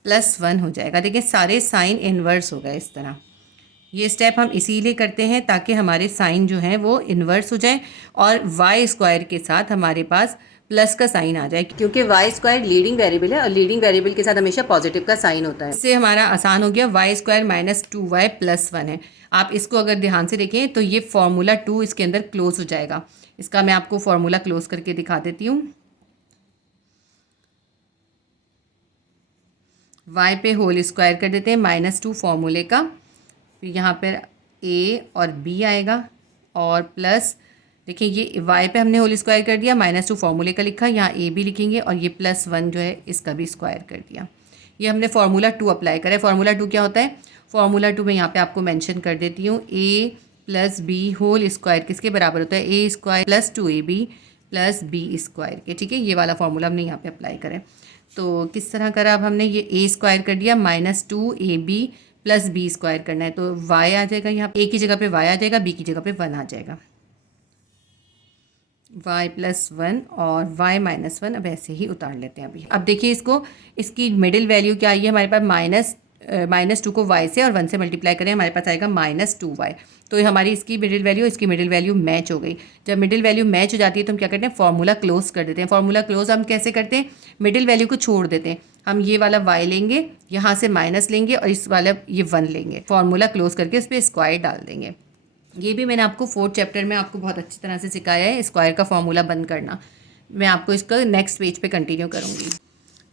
+1 हो जाएगा। देखिए सारे साइन इन्वर्स हो गए इस तरह। ये स्टेप हम इसीलिए करते हैं ताकि हमारे साइन जो हैं वो इन्वर्स हो जाए और वाई स्क्वायर के साथ हमारे पास प्लस का साइन आ जाए, क्योंकि वाई स्क्वायर लीडिंग वेरिएबल है और लीडिंग वेरिएबल के साथ हमेशा पॉजिटिव का साइन होता है। इससे हमारा आसान हो गया, वाई स्क्वायर -2y + 1 है। आप इसको अगर ध्यान से देखें तो ये फॉर्मूला 2 इसके अंदर क्लोज हो जाएगा। इसका मैं आपको फॉर्मूला क्लोज करके दिखा देती हूँ। y पे होल स्क्वायर कर देते हैं -2 फॉर्मूले का, फिर यहाँ पर a और b आएगा, और प्लस देखिए ये y पे हमने होल स्क्वायर कर दिया, -2 फॉर्मूले का लिखा, यहाँ a भी लिखेंगे, और ये +1 जो है इसका भी स्क्वायर कर दिया। ये हमने फार्मूला 2 अप्लाई करा है। फार्मूला 2 क्या होता है? फार्मूला 2 मैं यहाँ पे आपको मेंशन कर देती हूँ। a + b होल स्क्वायर किसके बराबर होता है? a² + 2ab + b स्क्वायर के। ठीक है, ये वाला फार्मूला हमने यहाँ पे अप्लाई करा है। तो किस तरह करा? अब हमने ये a स्क्वायर कर दिया, -2ab + b स्क्वायर करना है, तो y आ जाएगा, यहाँ a की जगह पे y आ जाएगा, b की जगह पे 1 आ जाएगा। y + 1 और y - 1 अब ऐसे ही उतार लेते हैं अभी। अब देखिए इसको, इसकी मिडिल वैल्यू क्या आई है हमारे पास? -2 को y से और 1 से मल्टीप्लाई करें, हमारे पास आएगा -2y। तो हमारी इसकी मिडिल वैल्यू, इसकी मिडिल वैल्यू मैच हो गई। जब मिडिल वैल्यू मैच हो जाती है तो हम क्या करते हैं? फॉर्मूला क्लोज कर देते हैं। फॉर्मूला क्लोज हम कैसे करते हैं? मिडिल वैल्यू को छोड़ देते हैं। हम ये वाला y लेंगे, यहाँ से माइनस लेंगे, और इस वाला ये 1 लेंगे। फॉर्मूला क्लोज करके इस पर स्क्वायर डाल देंगे। ये भी मैंने आपको 4th चैप्टर में आपको बहुत अच्छी तरह से सिखाया है, स्क्वायर का फॉर्मूला बंद करना। मैं आपको इसका नेक्स्ट पेज पे कंटिन्यू करूँगी।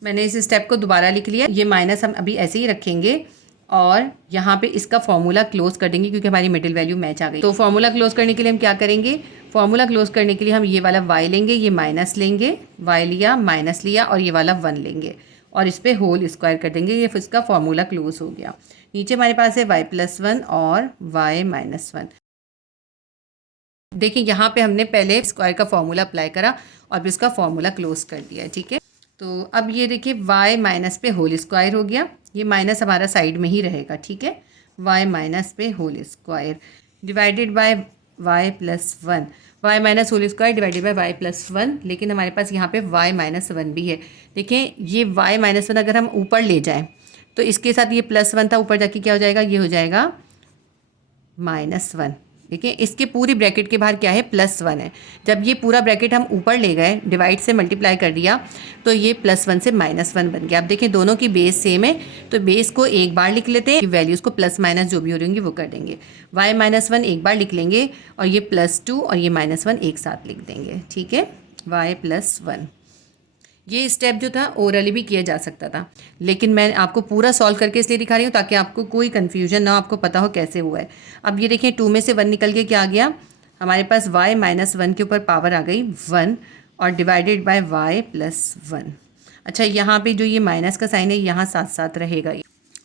मैंने इस स्टेप को दोबारा लिख लिया। ये माइनस हम अभी ऐसे ही रखेंगे और यहाँ पे इसका फॉर्मूला क्लोज कर देंगे, क्योंकि हमारी मिडिल वैल्यू मैच आ गई। तो फॉर्मूला क्लोज करने के लिए हम क्या करेंगे? फॉर्मूला क्लोज करने के लिए हम ये वाला y लेंगे, ये माइनस लेंगे, y लिया, माइनस लिया, और ये वाला 1 लेंगे, और इस पर होल स्क्वायर कर देंगे। ये इसका फॉर्मूला क्लोज हो गया। नीचे हमारे पास है y + 1 और y - 1। देखिए यहाँ पे हमने पहले स्क्वायर का फॉर्मूला अप्लाई करा और फिर उसका फॉर्मूला क्लोज कर दिया है। ठीक है, तो अब ये देखिए y माइनस पे होल स्क्वायर हो गया। ये माइनस हमारा साइड में ही रहेगा। ठीक है, y माइनस पे whole square divided by y + 1, y minus whole square divided by y + 1। लेकिन हमारे पास यहाँ पे y - 1 भी है। देखिए ये y - 1 अगर हम ऊपर ले जाएं तो इसके साथ ये +1 था, ऊपर जाके क्या हो जाएगा? ये हो जाएगा -1। देखिए इसके पूरी ब्रैकेट के बाहर क्या है? +1 है। जब ये पूरा ब्रैकेट हम ऊपर ले गए, डिवाइड से मल्टीप्लाई कर दिया, तो ये +1 से -1 बन गया। अब देखिए दोनों की बेस सेम है, तो बेस को एक बार लिख लेते हैं, वैल्यूज़ को प्लस माइनस जो भी हो रही होंगी वो कर देंगे। y - 1 एक बार लिख लेंगे, और ये +2 और ये -1 एक साथ लिख देंगे। ठीक है, y + 1। ये स्टेप जो था ओरली भी किया जा सकता था, लेकिन मैं आपको पूरा सॉल्व करके इसलिए दिखा रही हूँ ताकि आपको कोई कन्फ्यूजन ना हो, आपको पता हो कैसे हुआ है। अब ये देखिए 2 में से 1 निकल के क्या आ गया? हमारे पास y - 1 के ऊपर पावर आ गई 1 और डिवाइडेड बाय y + 1। अच्छा, यहाँ पे जो ये माइनस का साइन है यहाँ साथ साथ रहेगा,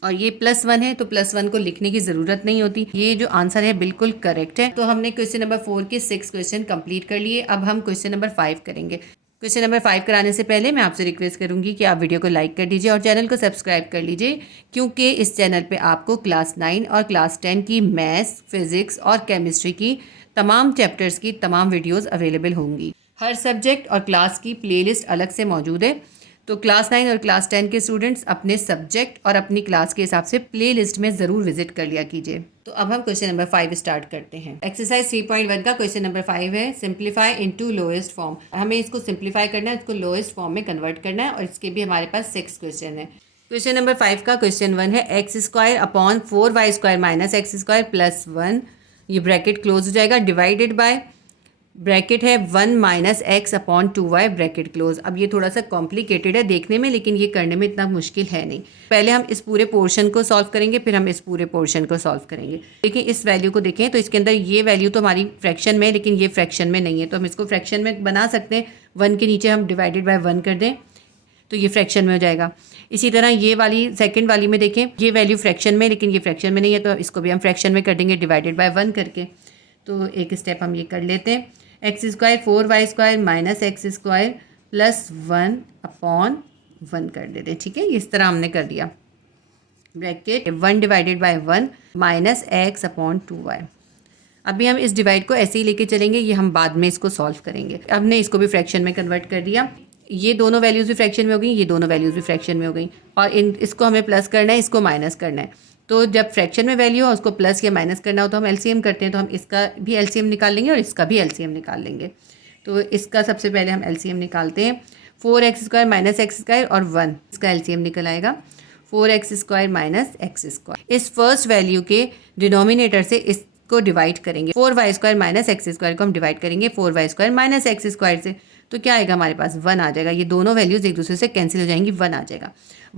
और ये +1 है तो +1 को लिखने की ज़रूरत नहीं होती। ये जो आंसर है बिल्कुल करेक्ट है। तो हमने क्वेश्चन नंबर 4 के 6 क्वेश्चन कंप्लीट कर लिए। अब हम क्वेश्चन नंबर 5 करेंगे। क्वेश्चन नंबर 5 कराने से पहले मैं आपसे रिक्वेस्ट करूंगी कि आप वीडियो को लाइक कर दीजिए और चैनल को सब्सक्राइब कर लीजिए, क्योंकि इस चैनल पे आपको क्लास 9 और क्लास 10 की मैथ्स, फिज़िक्स और केमिस्ट्री की तमाम चैप्टर्स की तमाम वीडियोस अवेलेबल होंगी। हर सब्जेक्ट और क्लास की प्लेलिस्ट अलग से मौजूद है, तो क्लास 9 और क्लास 10 के स्टूडेंट्स अपने सब्जेक्ट और अपनी क्लास के हिसाब से प्लेलिस्ट में ज़रूर विजिट कर लिया कीजिए। तो अब हम क्वेश्चन नंबर 5 स्टार्ट करते हैं। एक्सरसाइज 3.1 का क्वेश्चन नंबर 5 है, सिंप्लीफाई इनटू लोएस्ट फॉर्म। हमें इसको सिंप्लीफाई करना है, इसको लोएस्ट फॉर्म में कन्वर्ट करना है, और इसके भी हमारे पास 6 क्वेश्चन है। क्वेश्चन नंबर 5 का क्वेश्चन 1 है, x² अपॉन 4y² - x² + 1, ये ब्रैकेट क्लोज हो जाएगा, डिवाइडेड बाय ब्रैकेट है 1 minus x upon 2y bracket close. अब ये थोड़ा सा कॉम्प्लिकेटेड है देखने में, लेकिन ये करने में इतना मुश्किल है नहीं। पहले हम इस पूरे पोर्शन को सॉल्व करेंगे, फिर हम इस पूरे पोर्शन को सॉल्व करेंगे। देखिए इस वैल्यू को देखें तो इसके अंदर ये वैल्यू तो हमारी फ्रैक्शन में है, लेकिन ये फ्रैक्शन में नहीं है, तो हम इसको फ्रैक्शन में बना सकते हैं। 1 के नीचे हम डिवाइडेड बाय 1 कर दें तो ये फ्रैक्शन में हो जाएगा। इसी तरह ये वाली सेकंड वाली में देखें, ये वैल्यू फ्रैक्शन में, लेकिन ये फ्रैक्शन में नहीं है, तो इसको भी हम फ्रैक्शन में कर देंगे डिवाइडेड बाय 1 करके। तो एक स्टेप हम ये कर लेते हैं, x square 4y square minus x square plus 1 upon 1 कर देते हैं। ठीक है, इस तरह हमने कर दिया। Bracket 1 divided bye 1 minus x upon 2y। अभी हम इस डिवाइड को ऐसे ही लेके चलेंगे, ये हम बाद में इसको सॉल्व करेंगे। हमने इसको भी फ्रैक्शन में कन्वर्ट कर दिया, ये दोनों वैल्यूज़ भी फ्रैक्शन में हो गई, ये दोनों वैल्यूज़ भी फ्रैक्शन में हो गई, और इसको हमें प्लस करना है, इसको माइनस करना है। तो जब फ्रैक्शन में वैल्यू हो उसको प्लस या माइनस करना हो तो हम एलसीएम करते हैं, तो हम इसका भी एलसीएम निकाल लेंगे और इसका भी एलसीएम निकाल लेंगे। तो इसका सबसे पहले हम एलसीएम निकालते हैं। 4x square minus x square और 1, इसका एलसीएम निकल आएगा 4x square minus x square. इस फर्स्ट वैल्यू के डिनोमिनेटर से इसको डिवाइड करेंगे। 4y square minus x square को हम डिवाइड करेंगे 4y square minus x square से, तो क्या आएगा हमारे पास 1 आ जाएगा। ये दोनों वैल्यूज़ एक दूसरे से कैंसिल हो जाएंगी, 1 आ जाएगा।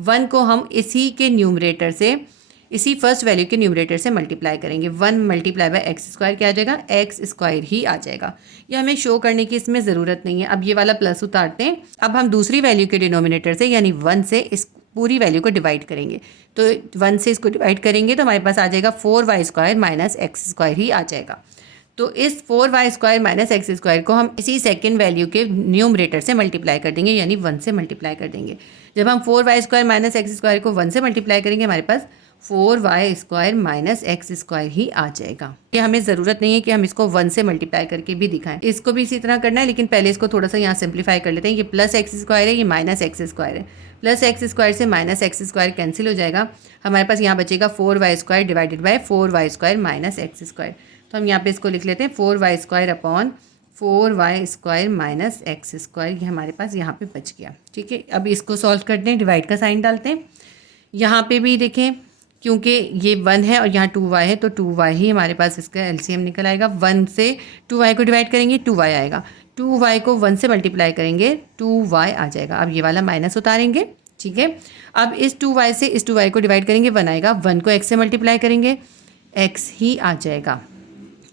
1 को हम इसी के न्यूमरेटर से, इसी फर्स्ट वैल्यू के न्यूमरेटर से मल्टीप्लाई करेंगे। 1 मल्टीप्लाई बाय एक्स स्क्वायर क्या आ जाएगा, एक्स स्क्वायर ही आ जाएगा। ये हमें शो करने की इसमें ज़रूरत नहीं है। अब ये वाला प्लस उतारते हैं। अब हम दूसरी वैल्यू के डिनोमिनेटर से यानी 1 से इस पूरी वैल्यू को डिवाइड करेंगे। तो 1 से इसको डिवाइड करेंगे तो हमारे पास आ जाएगा 4y square minus x square ही आ जाएगा। तो इस 4y square minus x square को हम इसी सेकंड वैल्यू के न्यूमरेटर से मल्टीप्लाई कर देंगे, यानी 1 से मल्टीप्लाई कर देंगे। जब हम 4y square minus x square को 1 से मल्टीप्लाई करेंगे हमारे पास 4y square minus x square ही आ जाएगा। कि हमें ज़रूरत नहीं है कि हम इसको 1 से मल्टीप्लाई करके भी दिखाएं, इसको भी इसी तरह करना है, लेकिन पहले इसको थोड़ा सा यहाँ सिंप्लीफाई कर लेते हैं। ये प्लस एक्स स्क्वायर है, ये माइनस एक्स स्क्वायर है। प्लस एक्स स्क्वायर से माइनस एक्स स्क्वायर कैंसिल हो जाएगा, हमारे पास यहाँ बचेगा 4y square divided bye 4y square minus x square. तो हम यहाँ पे इसको लिख लेते हैं 4y square upon 4y square minus x square, ये हमारे पास यहाँ पे बच गया। ठीक है, अब इसको सॉल्व करते हैं, डिवाइड का साइन डालते हैं। यहाँ पे भी देखें, क्योंकि ये 1 है और यहाँ 2y है, तो 2y ही हमारे पास इसका एलसीएम निकल आएगा। 1 से 2y को डिवाइड करेंगे 2y आएगा, 2y को 1 से मल्टीप्लाई करेंगे 2y आ जाएगा। अब ये वाला माइनस उतारेंगे। ठीक है, अब इस 2y से इस 2y को डिवाइड करेंगे 1 आएगा, 1 को x से मल्टीप्लाई करेंगे x ही आ जाएगा।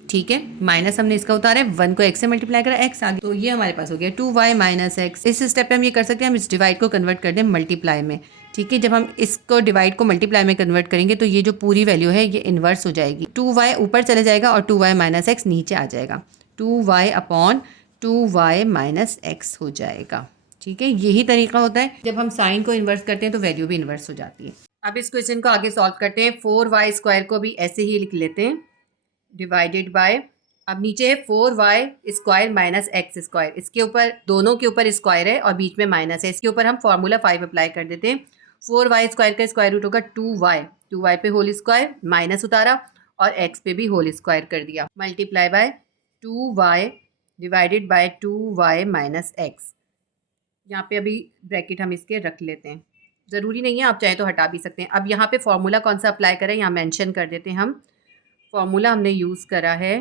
ठीक है, माइनस हमने इसका उतारा है, 1 को x से मल्टीप्लाई करा x आ गया, तो ये हमारे पास हो गया 2y माइनस एक्स। इस स्टेप पे हम ये कर सकते हैं, हम इस डिवाइड को कन्वर्ट कर दें मल्टीप्लाई में। ठीक है, जब हम इसको डिवाइड को मल्टीप्लाई में कन्वर्ट करेंगे तो ये जो पूरी वैल्यू है ये इन्वर्स हो जाएगी। 2y ऊपर चले जाएगा और 2y माइनस एक्स नीचे आ जाएगा, 2y upon 2y minus x हो जाएगा। ठीक है, यही तरीका होता है, जब हम साइन को इन्वर्स करते हैं तो वैल्यू भी इन्वर्स हो जाती है। अब इस क्वेश्चन को आगे सॉल्व करते हैं। 4y स्क्वायर को भी ऐसे ही लिख लेते हैं, डिवाइडेड बाय, अब नीचे है 4y square minus x square, इसके ऊपर दोनों के ऊपर स्क्वायर है और बीच में माइनस है, इसके ऊपर हम फार्मूला 5 अप्लाई कर देते हैं। 4y स्क्वायर का स्क्वायर रूट होगा 2y पे होल स्क्वायर, माइनस उतारा और x पे भी होल स्क्वायर कर दिया, multiply by 2y divided by 2y minus x. यहाँ पे अभी ब्रैकेट हम इसके रख लेते हैं, ज़रूरी नहीं है, आप चाहे तो हटा भी सकते हैं। अब यहाँ पे फॉर्मूला कौन सा अप्लाई करें यहाँ मेंशन कर देते हैं हम। फॉर्मूला हमने यूज़ करा है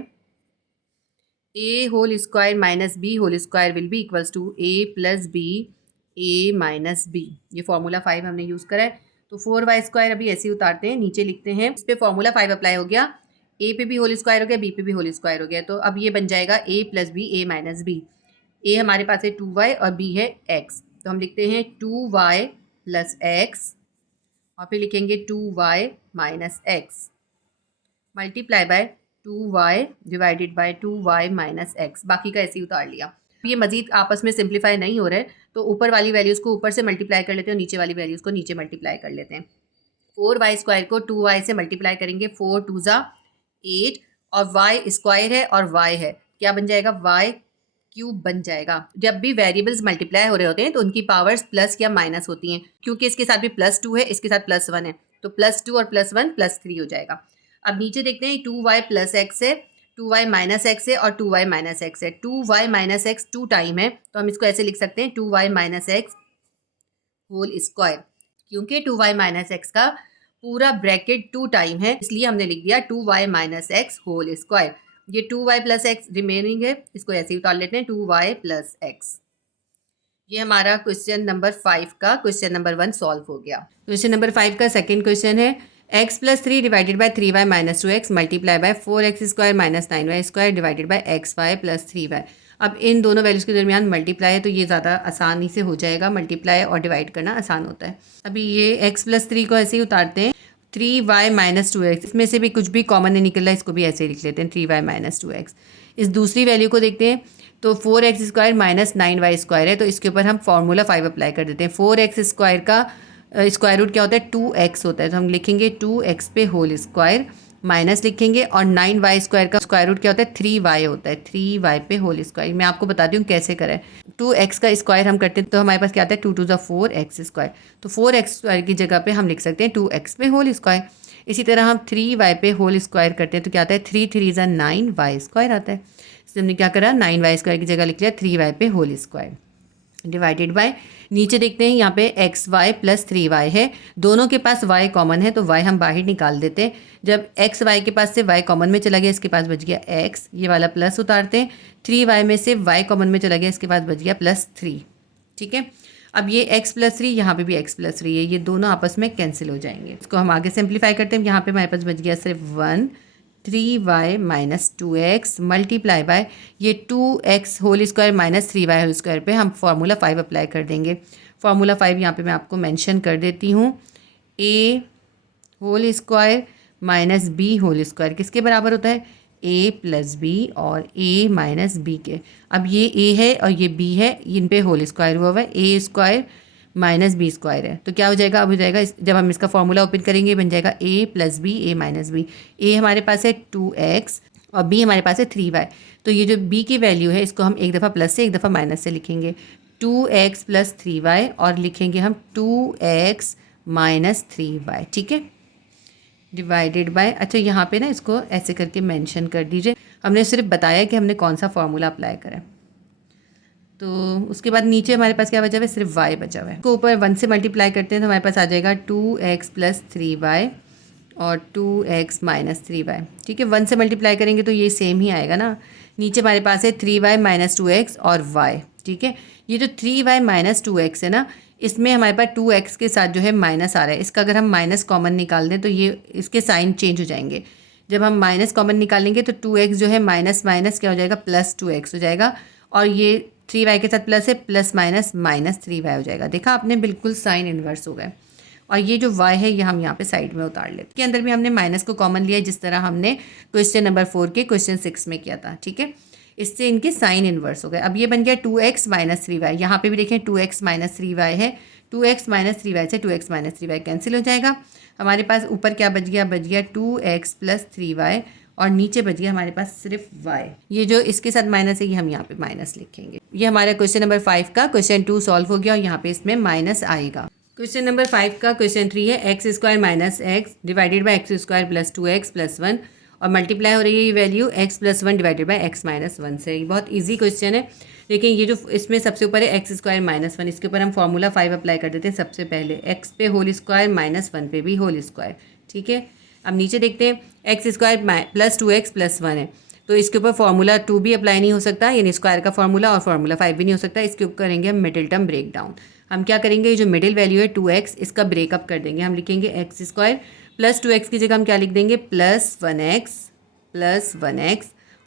a whole square minus b whole square will be equals to a plus b a minus b। ये फॉर्मूला 5 हमने यूज़ करा है। तो 4y स्क्वायर अभी ऐसे ही उतारते हैं, नीचे लिखते हैं, इस पर फॉर्मूला 5 अप्लाई हो गया, a पे भी होल स्क्वायर हो गया, b पे भी होल स्क्वायर हो गया, तो अब ये बन जाएगा a plus b a minus b। a हमारे पास है 2y और b है x, तो हम लिखते हैं 2y प्लस x और फिर लिखेंगे 2y minus x multiply by 2y divided by 2y minus x. बाकी का ऐसे ही उतार लिया। ये मजीद आपस में सिंप्लीफाई नहीं हो रहे, तो ऊपर वाली वैल्यूज़ को ऊपर से मल्टीप्लाई कर लेते हैं और नीचे वाली वैल्यूज़ को नीचे मल्टीप्लाई कर लेते हैं। 4y स्क्वायर को 2y से मल्टीप्लाई करेंगे, 4 2 ज़ा 8 और y स्क्वायर है और y है, क्या बन जाएगा, y क्यूब बन जाएगा। जब भी वेरिएबल्स मल्टीप्लाई हो रहे होते हैं तो उनकी पावर्स प्लस या माइनस होती हैं, क्योंकि इसके साथ भी +2 है, इसके साथ +1 है, तो +2 और +1 +3 हो जाएगा। अब नीचे देखते हैं 2y प्लस एक्स है, 2y माइनस एक्स है और 2y माइनस एक्स है। 2y माइनस एक्स 2 टाइम है, तो हम इसको ऐसे लिख सकते हैं 2y minus x whole square, क्योंकि 2y माइनस एक्स का पूरा ब्रैकेट 2 टाइम है, इसलिए हमने लिख दिया 2y minus x whole square. ये 2y प्लस एक्स रिमेनिंग है, इसको ऐसे ही उतार लेते हैं 2y प्लस एक्स। ये हमारा क्वेश्चन नंबर 5 का क्वेश्चन नंबर 1 सॉल्व हो गया। क्वेश्चन नंबर 5 का सेकंड क्वेश्चन है x plus 3 divided by 3y minus 2x multiply by 4x square minus 9y square divided bye xy plus 3y। अब इन दोनों values के दरमियान मल्टीप्लाई है तो ये ज़्यादा आसानी से हो जाएगा, मल्टीप्लाई और डिवाइड करना आसान होता है। अभी ये x प्लस 3 को ऐसे ही उतारते हैं 3y माइनस 2x, इसमें से भी कुछ भी कॉमन नहीं निकल रहा है, इसको भी ऐसे ही लिख लेते हैं 3y माइनस 2x। इस दूसरी वैल्यू को देखते हैं तो 4x square minus 9y square है, तो इसके ऊपर हम फार्मूला 5 अप्लाई कर देते हैं। 4x स्क्वायर का स्क्वायर रूट क्या होता है 2x होता है, तो हम लिखेंगे 2x पे होल स्क्वायर माइनस लिखेंगे, और 9y स्क्वायर का स्क्वायर रूट क्या होता है 3y होता है, 3y पे होल स्क्वायर। मैं आपको बताती हूँ कैसे करें। 2x का स्क्वायर हम करते हैं तो हमारे पास क्या आता है 2 टू द 4x स्क्वायर, तो 4x स्क्वायर की जगह पे हम लिख सकते हैं 2x पे होल स्क्वायर। इसी तरह हम 3y पे होल स्क्वायर करते हैं तो क्या आता है 3 3 ज़ा 9y स्क्वायर आता है। इसलिए हमने क्या करा 9y स्क्वायर की जगह लिख लिया 3y पे होल स्क्वायर डिवाइडेड बाय, नीचे देखते हैं यहाँ पे एक्स वाई प्लस 3y है, दोनों के पास y कॉमन है तो y हम बाहर निकाल देते हैं। जब एक्स वाई के पास से y कॉमन में चला गया, इसके पास बच गया x, ये वाला प्लस उतारते हैं। 3y में से y कॉमन में चला गया, इसके पास बच गया प्लस 3। ठीक है, अब ये x प्लस 3, यहाँ पे भी x प्लस 3 है, ये दोनों आपस में कैंसिल हो जाएंगे। इसको हम आगे सिंप्लीफाई करते हैं। यहाँ पे हमारे पास बच गया सिर्फ 1 3y minus 2x multiply by ये 2x whole square minus 3y whole square पे हम फार्मूला 5 अप्लाई कर देंगे। फार्मूला 5 यहाँ पे मैं आपको मेंशन कर देती हूँ, a whole square minus b whole square किसके बराबर होता है a प्लस बी और a माइनस बी के। अब ये a है और ये b है, इन पे होल स्क्वायर हुआ है, a square minus b square है, तो क्या हो जाएगा, अब हो जाएगा जब हम इसका फॉर्मूला ओपन करेंगे बन जाएगा a plus b a minus b. A हमारे पास है 2x और b हमारे पास है 3y, तो ये जो b की वैल्यू है इसको हम एक दफ़ा प्लस से एक दफ़ा माइनस से लिखेंगे 2x प्लस 3y और लिखेंगे हम 2x माइनस 3y। ठीक है, डिवाइडेड बाय, अच्छा यहाँ पे ना इसको ऐसे करके मेंशन कर दीजिए, हमने सिर्फ बताया कि हमने कौन सा फॉर्मूला अप्लाई करा। तो उसके बाद नीचे हमारे पास क्या बचा हुआ है, सिर्फ y बचा हुआ है। इसको ऊपर 1 से मल्टीप्लाई करते हैं तो हमारे पास आ जाएगा 2x प्लस 3y और 2x माइनस 3y। ठीक है, 1 से मल्टीप्लाई करेंगे तो ये सेम ही आएगा ना। नीचे हमारे पास है 3y माइनस 2x और y। ठीक है, ये जो 3y माइनस 2x है ना, इसमें हमारे पास 2x के साथ जो है माइनस आ रहा है, इसका अगर हम माइनस कॉमन निकाल दें तो ये इसके साइन चेंज हो जाएंगे। जब हम माइनस कॉमन निकालेंगे तो 2x जो है माइनस माइनस क्या हो जाएगा प्लस 2x हो जाएगा, और ये 3y के साथ प्लस है, प्लस माइनस माइनस 3y हो जाएगा। देखा आपने, बिल्कुल साइन इन्वर्स हो गए। और ये जो y है ये हम यहाँ पे साइड में उतार लेते हैं। के अंदर भी हमने माइनस को कॉमन लिया जिस तरह हमने क्वेश्चन नंबर 4 के क्वेश्चन 6 में किया था। ठीक है, इससे इनके साइन इन्वर्स हो गए। अब ये बन गया 2x माइनस 3y, यहाँ पे भी देखें 2x माइनस 3y है, 2x माइनस 3y से 2x माइनस 3y कैंसिल हो जाएगा। हमारे पास ऊपर क्या बच गया, बच गया 2x प्लस 3y और नीचे बच गया हमारे पास सिर्फ y। ये जो इसके साथ माइनस है ये हम यहाँ पे माइनस लिखेंगे। ये हमारा क्वेश्चन नंबर 5 का क्वेश्चन 2 सॉल्व हो गया और यहाँ पे इसमें माइनस आएगा। क्वेश्चन नंबर 5 का क्वेश्चन 3 है x square minus x divided by x square plus 2x plus 1 और मल्टीप्लाई हो रही है ये value x plus 1 divided by x minus 1 से। ये बहुत ईजी क्वेश्चन है, लेकिन ये जो इसमें सबसे ऊपर है एक्स स्क्वायर माइनस 1, इसके ऊपर हम फार्मूला 5 अप्लाई कर देते हैं। सबसे पहले x पे होल स्क्वायर माइनस 1 पे भी होल स्क्वायर। ठीक है, अब नीचे देखते हैं x square plus 2x plus 1 है, तो इसके ऊपर फार्मूला 2 भी अप्लाई नहीं हो सकता, यानी स्क्वायर का फार्मूला, और फार्मूला 5 भी नहीं हो सकता। इसके ऊपर करेंगे हम मिडिल टर्म ब्रेक डाउन। हम क्या करेंगे, ये जो मिडिल वैल्यू है 2x, इसका ब्रेकअप कर देंगे। हम लिखेंगे एक्स स्क्वायर प्लस 2x की जगह हम क्या लिख देंगे प्लस 1x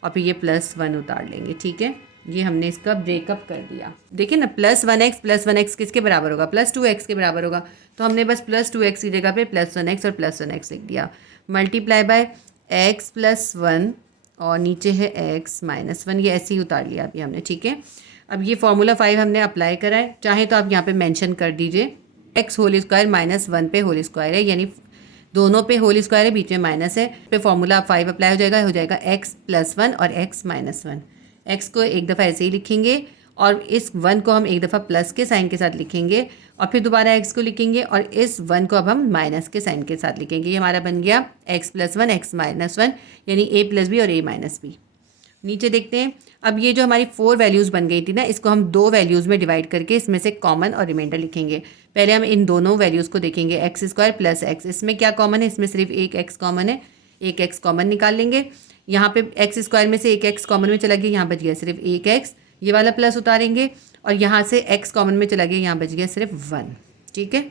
और फिर ये प्लस 1 उतार लेंगे। ठीक है, ये हमने इसका ब्रेकअप कर दिया। देखिए ना, प्लस 1x किसके बराबर होगा, प्लस 2x के बराबर होगा, तो हमने बस प्लस 2x की जगह पे प्लस 1x और प्लस 1x लिख दिया। मल्टीप्लाई बाय x प्लस 1 और नीचे है x माइनस 1, ये ऐसे ही उतार लिया अभी हमने। ठीक है, अब ये फार्मूला 5 हमने अप्लाई करा है, चाहे तो आप यहाँ पे मेंशन कर दीजिए x होल स्क्वायर माइनस 1 पे होल स्क्वायर है, यानी दोनों पे होल स्क्वायर है, बीच में माइनस है, पे फार्मूला 5 अप्लाई हो जाएगा x प्लस 1 और x माइनस 1। x को एक दफ़ा ऐसे ही लिखेंगे और इस 1 को हम एक दफ़ा प्लस के साइन के साथ लिखेंगे और फिर दोबारा x को लिखेंगे और इस 1 को अब हम माइनस के साइन के साथ लिखेंगे। ये हमारा बन गया x प्लस 1 x माइनस 1, यानी a प्लस बी और a माइनस बी। नीचे देखते हैं, अब ये जो हमारी 4 वैल्यूज़ बन गई थी ना, इसको हम 2 वैल्यूज़ में डिवाइड करके इसमें से कॉमन और रिमाइंडर लिखेंगे। पहले हम इन दोनों वैल्यूज़ को देखेंगे, एक्स स्क्वायर प्लस एक्स, इसमें क्या कॉमन है, इसमें सिर्फ एक x कॉमन है, एक x कॉमन निकाल लेंगे। यहाँ पे एक्स स्क्वायर में से एक एक्स कॉमन में चला गया, यहाँ बच गया सिर्फ एक एक्स, ये वाला प्लस उतारेंगे और यहाँ से एक्स कॉमन में चला गया, यहाँ बच गया सिर्फ 1। ठीक है,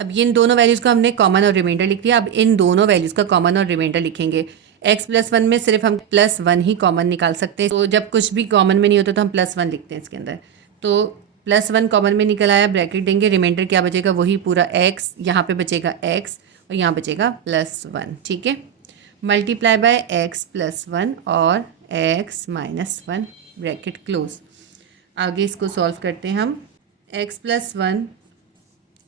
अब ये इन दोनों वैल्यूज़ का हमने कॉमन और रिमाइंडर लिख दिया। अब इन दोनों वैल्यूज़ का कॉमन और रिमाइंडर लिखेंगे। x+1 में सिर्फ हम +1 ही कॉमन निकाल सकते हैं, तो जब कुछ भी कॉमन में नहीं होता तो हम +1 लिखते हैं इसके अंदर। तो +1 कॉमन में निकल आया, ब्रैकेट देंगे, रिमाइंडर क्या बचेगा, वही पूरा x, यहाँ पे बचेगा x और यहाँ बचेगा +1। ठीक है, मल्टीप्लाई बाय x+1 और x-1, ब्रैकेट क्लोज। आगे इसको सॉल्व करते हैं हम। x+1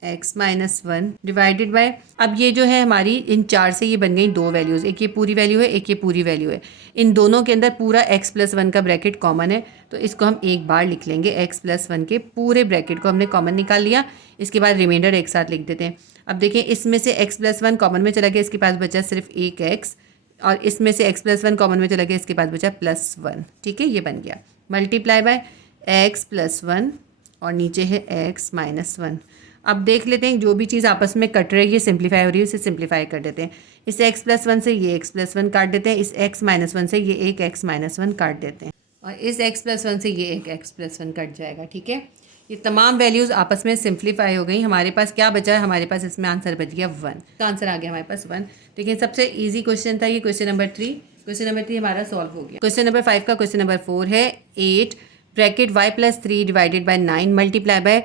x-1 डिवाइडेड बाय, अब ये जो है हमारी इन चार से ये बन गई दो वैल्यूज़, एक ये पूरी वैल्यू है, एक ये पूरी वैल्यू है। इन दोनों के अंदर पूरा x+1 का ब्रैकेट कॉमन है, तो इसको हम एक बार लिख लेंगे। x+1 के पूरे ब्रैकेट को हमने कॉमन निकाल लिया, इसके बाद रिमाइंडर एक साथ लिख देते हैं। अब देखें, इसमें से x+1 कॉमन में चला गया, इसके पास बचा सिर्फ एक x, और इसमें से x+1 कॉमन में चला गया, इसके पास बचा +1। ठीक है, ये बन गया मल्टीप्लाई बाय x+1 और नीचे है x-1। अब देख लेते हैं जो भी चीज़ आपस में कट रही है, सिंप्लीफाई हो रही है, उसे सिंप्लीफाई कर देते हैं। इस x+1 से ये x+1 काट देते हैं, इस x-1 से ये एक x-1 काट देते हैं, और इस x+1 से ये एक x+1 कट जाएगा। ठीक है, ये तमाम वैल्यूज़ आपस में सिंप्लीफाई हो गई। हमारे पास क्या बचा है, हमारे पास इसमें आंसर बच गया 1। तो आंसर आ गया हमारे पास 1। देखिए, सबसे ईजी क्वेश्चन था ये, क्वेश्चन नंबर 3। क्वेश्चन नंबर 3 हमारा सॉल्व हो गया। क्वेश्चन नंबर 5 का क्वेश्चन नंबर 4 है 8 bracket y+3 divided by 9 multiply by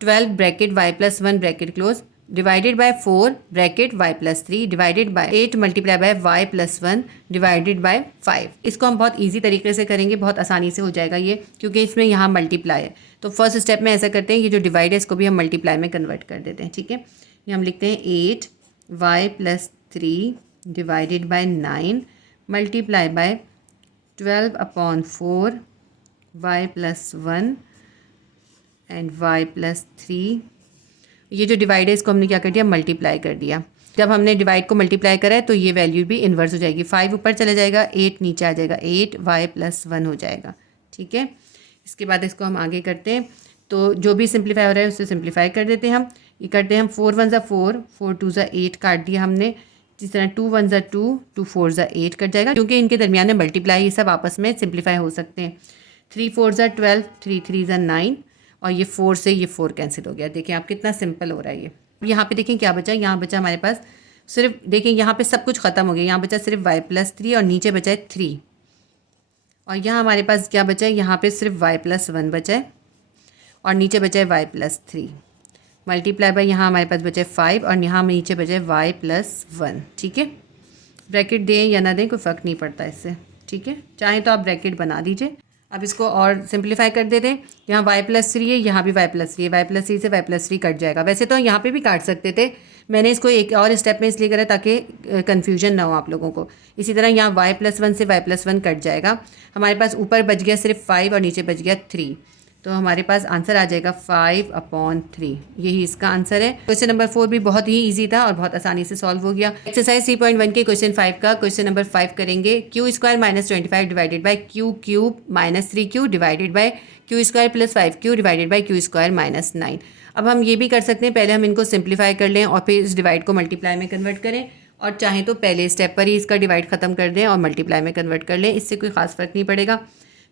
12 bracket y+1 bracket close divided by 4 bracket y+3 divided by 8 multiply by y+1 divided by 5। इसको हम बहुत इजी तरीके से करेंगे, बहुत आसानी से हो जाएगा ये, क्योंकि इसमें यहाँ मल्टीप्लाई है। तो फर्स्ट स्टेप में ऐसा करते हैं, ये जो डिवाइड है इसको भी हम मल्टीप्लाई में कन्वर्ट कर देते हैं। ठीक है, ये हम लिखते हैं 8y+3 divided by 9 multiply by 12/4 y+1 and y+3। ये जो डिवाइड है इसको हमने क्या कर दिया, मल्टीप्लाई कर दिया। जब हमने डिवाइड को मल्टीप्लाई करा है तो ये वैल्यू भी इन्वर्स हो जाएगी, 5 ऊपर चला जाएगा, 8 नीचे आ जाएगा, 8y+1 हो जाएगा। ठीक है, इसके बाद इसको हम आगे करते हैं, तो जो भी सिंप्लीफाई हो रहा है उससे सिंप्लीफाई कर देते हैं हम। ये करते हैं हम 4 1 ज़ा 4, 4 2 ज़ा 8 काट दिया हमने। जिस तरह 2 1 ज़ा 2, 2 4 ज़ा 8 कट जाएगा, क्योंकि इनके दरमियान में मल्टीप्लाई, ये सब आपस में सिंप्लीफाई हो सकते हैं। 3 4 ज़ा 12, 3 3 ज़ा 9, और ये 4 से ये 4 कैंसिल हो गया। देखिए आप कितना सिंपल हो रहा है ये। यहाँ पे देखें क्या बचा, यहाँ बचा हमारे पास सिर्फ, देखें यहाँ पे सब कुछ ख़त्म हो गया, यहाँ बचा सिर्फ y+3 और नीचे बचा है 3, और यहाँ हमारे पास क्या बचा है, यहाँ पे सिर्फ y+1 बचा है और नीचे बचा है y+3 मल्टीप्लाई बाय, यहाँ हमारे पास बचा है 5 और यहाँ नीचे बचा है y+1। ठीक है, ब्रैकेट दें या ना दें कोई फ़र्क नहीं पड़ता इससे। ठीक है, चाहें तो आप ब्रैकेट बना दीजिए। अब इसको और सिंप्लीफाई कर देते हैं। यहाँ y+3 है, यहाँ भी y+3 है, y+3 से y+3 कट जाएगा। वैसे तो यहाँ पे भी काट सकते थे, मैंने इसको एक और स्टेप में इसलिए करा ताकि कन्फ्यूजन ना हो आप लोगों को। इसी तरह यहाँ y+1 से y+1 कट जाएगा। हमारे पास ऊपर बच गया सिर्फ 5 और नीचे बच गया 3, तो हमारे पास आंसर आ जाएगा 5/3। यही इसका आंसर है। क्वेश्चन नंबर 4 भी बहुत ही इजी था और बहुत आसानी से सॉल्व हो गया। एक्सरसाइज 3.1 के क्वेश्चन 5 का क्वेश्चन नंबर 5 करेंगे। q² - 25 divided by q³ - 3q divided by q² + 5q divided by q² - 9। अब हम ये भी कर सकते हैं, पहले हम इनको सिंप्लीफाई कर लें और फिर इस डिवाइड को मल्टीप्लाई में कन्वर्ट करें, और चाहें तो पहले स्टेप पर ही इसका डिवाइड ख़त्म कर दें और मल्टीप्लाई में कन्वर्ट कर लें, इससे कोई ख़ास फ़र्क नहीं पड़ेगा।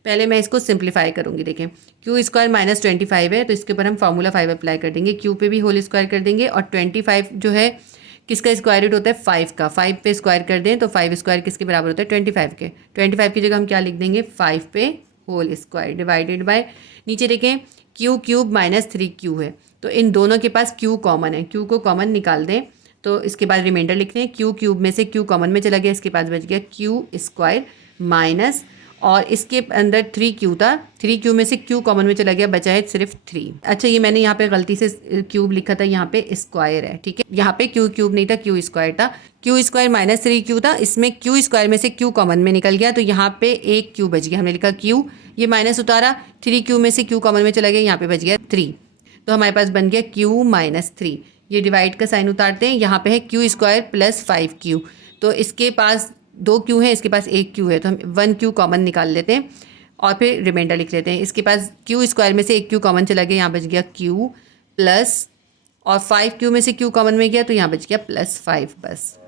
पहले मैं इसको सिंप्लीफाई करूँगी। देखें, q² - 25 है, तो इसके ऊपर हम फार्मूला 5 अप्लाई कर देंगे, q पे भी होल स्क्वायर कर देंगे, और 25 जो है किसका स्क्वायर रूट होता है, 5 का। 5 पे स्क्वायर कर दें तो 5 स्क्वायर किसके बराबर होता है, 25 के। 25 की जगह हम क्या लिख देंगे, 5 पे होल स्क्वायर डिवाइडेड बाय, नीचे देखें q³ - 3q है, तो इन दोनों के पास q कॉमन है, q को कॉमन निकाल दें, तो इसके बाद रिमाइंडर लिखते हैं। q³ में से q कॉमन में चला गया, इसके पास बच गया q² माइनस, और इसके अंदर 3q था, 3q में से q कॉमन में चला गया, बचा है सिर्फ 3। अच्छा, ये मैंने यहाँ पे गलती से क्यूब लिखा था, यहाँ पे स्क्वायर है। ठीक है, यहाँ पे q³ नहीं था, q² था। q² - 3q था, इसमें q² में से q कॉमन में निकल गया, तो यहाँ पे एक q बच गया, हमने लिखा q, ये माइनस उतारा, 3q में से q कॉमन में चला गया, यहाँ पे बच गया 3, तो हमारे पास बन गया q - 3। ये डिवाइड का साइन उतारते हैं, यहाँ पे है q² + 5q, तो इसके पास 2 q है, इसके पास 1 q है, तो हम 1 q कॉमन निकाल लेते हैं और फिर रिमाइंडर लिख लेते हैं। इसके पास q² में से 1 q कॉमन चला गया, यहाँ बच गया q प्लस, और 5q में से q कॉमन में गया तो यहाँ बच गया +5 बस।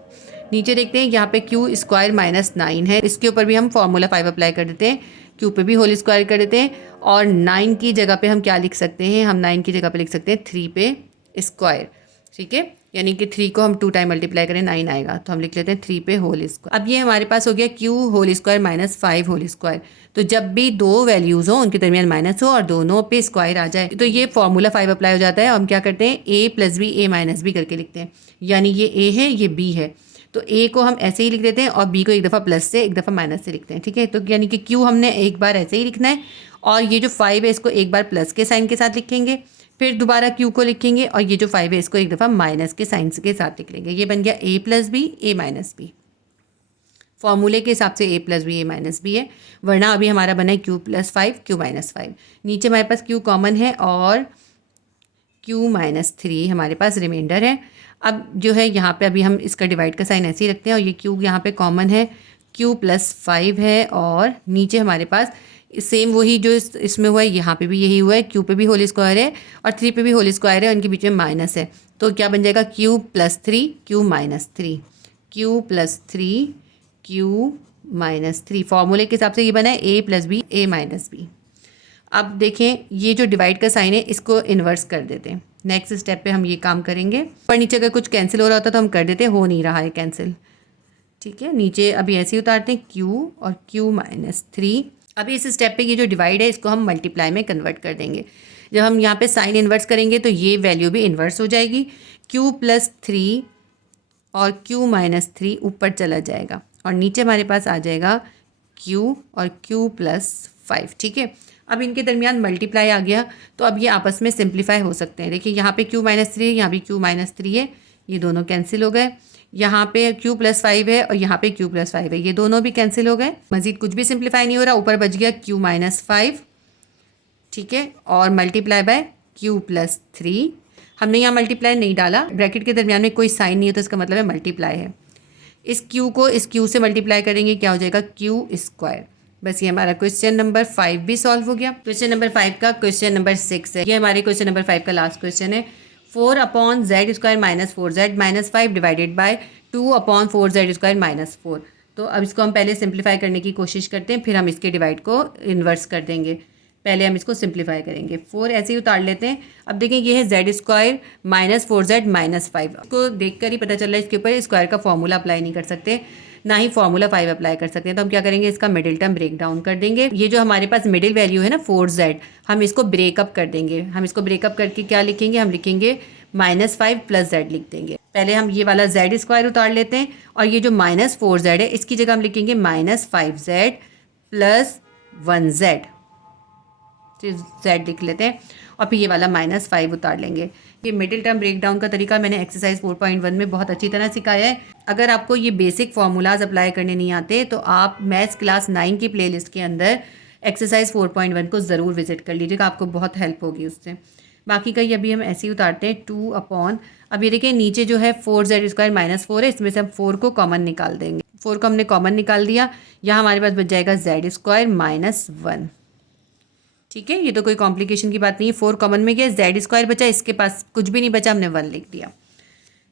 नीचे देखते हैं यहाँ पे क्यू स्क्वायर माइनस 9 है, इसके ऊपर भी हम फॉर्मूला 5 अप्लाई कर देते हैं, क्यू पे भी होल स्क्वायर कर देते हैं और 9 की जगह पे हम क्या लिख सकते हैं, हम 9 की जगह पे लिख सकते हैं 3 पे स्क्वायर। ठीक है, यानी कि 3 को हम 2 टाइम मल्टीप्लाई करें 9 आएगा, तो हम लिख लेते हैं 3 पे होल स्क्वायर। अब ये हमारे पास हो गया q whole square minus 5 whole square. तो जब भी दो वैल्यूज़ हो उनके दरमियान माइनस हो और दोनों पे स्क्वायर आ जाए तो ये फॉर्मूला 5 अप्लाई हो जाता है। हम क्या करते हैं, ए plus b a minus B करके लिखते हैं, यानी ये ए है ये बी है, तो ए को हम ऐसे ही लिख देते हैं और बी को एक दफ़ा प्लस से एक दफ़ा माइनस से लिखते हैं। ठीक है, तो यानी कि क्यू हमने एक बार ऐसे ही लिखना है और ये जो 5 है इसको एक बार प्लस के साइन के साथ लिखेंगे, फिर दोबारा क्यू को लिखेंगे और ये जो 5 है इसको एक दफ़ा माइनस के साइन के साथ लिख लेंगे। ये बन गया ए plus b a minus B. फॉर्मूले के हिसाब से ए plus b a minus B है, वरना अभी हमारा बना है क्यू प्लस 5 क्यू माइनस 5। नीचे हमारे पास क्यू कॉमन है और क्यू माइनस 3 हमारे पास रिमाइंडर है। अब जो है यहाँ पे अभी हम इसका डिवाइड का साइन ऐसे ही रखते हैं और ये क्यू यहाँ पे कॉमन है, क्यू प्लस 5 है और नीचे हमारे पास सेम वही जो इसमें हुआ है यहाँ पे भी यही हुआ है, क्यू पे भी होल स्क्वायर है और 3 पे भी होल स्क्वायर है, उनके बीच में माइनस है, तो क्या बन जाएगा Q plus 3 Q minus 3, Q plus 3 Q minus 3। फॉर्मूले के हिसाब से ये बना है ए plus b a minus B. अब देखें ये जो डिवाइड का साइन है इसको इन्वर्स कर देते हैं। नेक्स्ट स्टेप पे हम ये काम करेंगे। पर नीचे अगर कुछ कैंसिल हो रहा होता तो हम कर देते, हो नहीं रहा है कैंसिल। ठीक है, नीचे अभी ऐसे ही उतारते हैं क्यू और क्यू माइनस 3। अभी इस स्टेप पे ये जो डिवाइड है इसको हम मल्टीप्लाई में कन्वर्ट कर देंगे। जब हम यहाँ पे साइन इन्वर्स करेंगे तो ये वैल्यू भी इन्वर्स हो जाएगी, क्यू प्लस 3 और क्यू माइनस 3 ऊपर चला जाएगा और नीचे हमारे पास आ जाएगा क्यू और क्यू प्लस 5। ठीक है, अब इनके दरमियान मल्टीप्लाई आ गया तो अब ये आपस में सिंप्लीफाई हो सकते हैं। देखिए यहाँ पे क्यू माइनस 3 है, यहाँ भी क्यू माइनस 3 है, ये दोनों कैंसिल हो गए। यहाँ पे क्यू प्लस 5 है और यहाँ पे क्यू प्लस 5 है, ये दोनों भी कैंसिल हो गए। मजीद कुछ भी सिंप्लीफाई नहीं हो रहा, ऊपर बच गया क्यू माइनस 5। ठीक है, और मल्टीप्लाई बाय क्यू प्लस 3। हमने यहाँ मल्टीप्लाई नहीं डाला, ब्रैकेट के दरमियान में कोई साइन नहीं है तो इसका मतलब है मल्टीप्लाई है। इस क्यू को इस क्यू से मल्टीप्लाई करेंगे, क्या हो जाएगा क्यू स्क्वायर। बस ये हमारा क्वेश्चन नंबर 5 भी सॉल्व हो गया। क्वेश्चन नंबर 5 का क्वेश्चन नंबर 6 है, ये हमारे क्वेश्चन नंबर 5 का लास्ट क्वेश्चन है। 4 upon Z square minus 4z minus 5 divided by 2 upon 4z square minus 4। तो अब इसको हम पहले सिंप्लीफाई करने की कोशिश करते हैं, फिर हम इसके डिवाइड को इन्वर्स कर देंगे। पहले हम इसको सिंप्लीफाई करेंगे, 4 ऐसे ही उतार लेते हैं। अब देखें ये है Z square minus 4z minus 5, इसको देखकर ही पता चल रहा है इसके ऊपर स्क्वायर का फॉर्मूला अप्लाई नहीं कर सकते, ना ही फॉर्मूला 5 अप्लाई कर सकते हैं। तो हम क्या करेंगे, इसका मिडिल टर्म ब्रेक डाउन कर देंगे। ये जो हमारे पास मिडिल वैल्यू है ना 4z, हम इसको ब्रेकअप कर देंगे। हम इसको ब्रेकअप करके क्या लिखेंगे, हम लिखेंगे माइनस 5 प्लस जेड लिख देंगे। पहले हम ये वाला जेड स्क्वायर उतार लेते हैं और ये जो माइनस 4z है इसकी जगह हम लिखेंगे minus 5z plus 1z, Z लिख लेते हैं और फिर ये वाला माइनस 5 उतार लेंगे। ये मिडिल टर्म ब्रेक डाउन का तरीका मैंने एक्सरसाइज 4.1 में बहुत अच्छी तरह सिखाया है। अगर आपको ये बेसिक फार्मूलाज अप्लाई करने नहीं आते तो आप मैथ्स क्लास 9 की प्लेलिस्ट के अंदर एक्सरसाइज 4.1 को ज़रूर विजिट कर लीजिएगा, आपको बहुत हेल्प होगी उससे। बाकी का ये अभी हम ऐसे ही उतारते हैं 2 अपॉन, अब ये देखिए नीचे जो है 4z स्क्वायर माइनस 4 है, इसमें से हम 4 को कॉमन निकाल देंगे। 4 को हमने कॉमन निकाल दिया, यहाँ हमारे पास बच जाएगा जेड स्क्वायर माइनस 1। ठीक है, ये तो कोई कॉम्प्लिकेशन की बात नहीं है। 4 कॉमन में गया, जेड स्क्वायर बचा, इसके पास कुछ भी नहीं बचा, हमने 1 लिख दिया।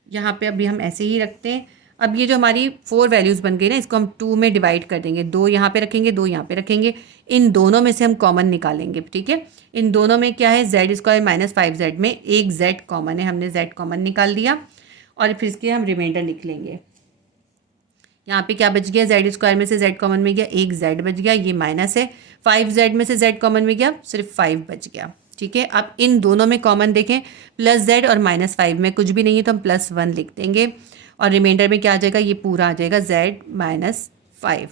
यहाँ पे अभी हम ऐसे ही रखते हैं। अब ये जो हमारी 4 वैल्यूज़ बन गई ना, इसको हम 2 में डिवाइड कर देंगे। 2 यहाँ पे रखेंगे, 2 यहाँ पे रखेंगे, इन दोनों में से हम कॉमन निकालेंगे। ठीक है, इन दोनों में क्या है, जेड स्क्वायर माइनस 5z में एक z कॉमन है, हमने z कॉमन निकाल दिया और फिर इसके हम रिमाइंडर लिख लेंगे। यहाँ पे क्या बच गया, जेड स्क्वायर में से z कॉमन में गया, एक z बच गया, ये माइनस है। 5z में से z कॉमन में गया, सिर्फ 5 बच गया। ठीक है, अब इन दोनों में कॉमन देखें, प्लस z और माइनस 5 में कुछ भी नहीं है तो हम प्लस 1 लिख देंगे और रिमाइंडर में क्या आ जाएगा, ये पूरा आ जाएगा z माइनस 5,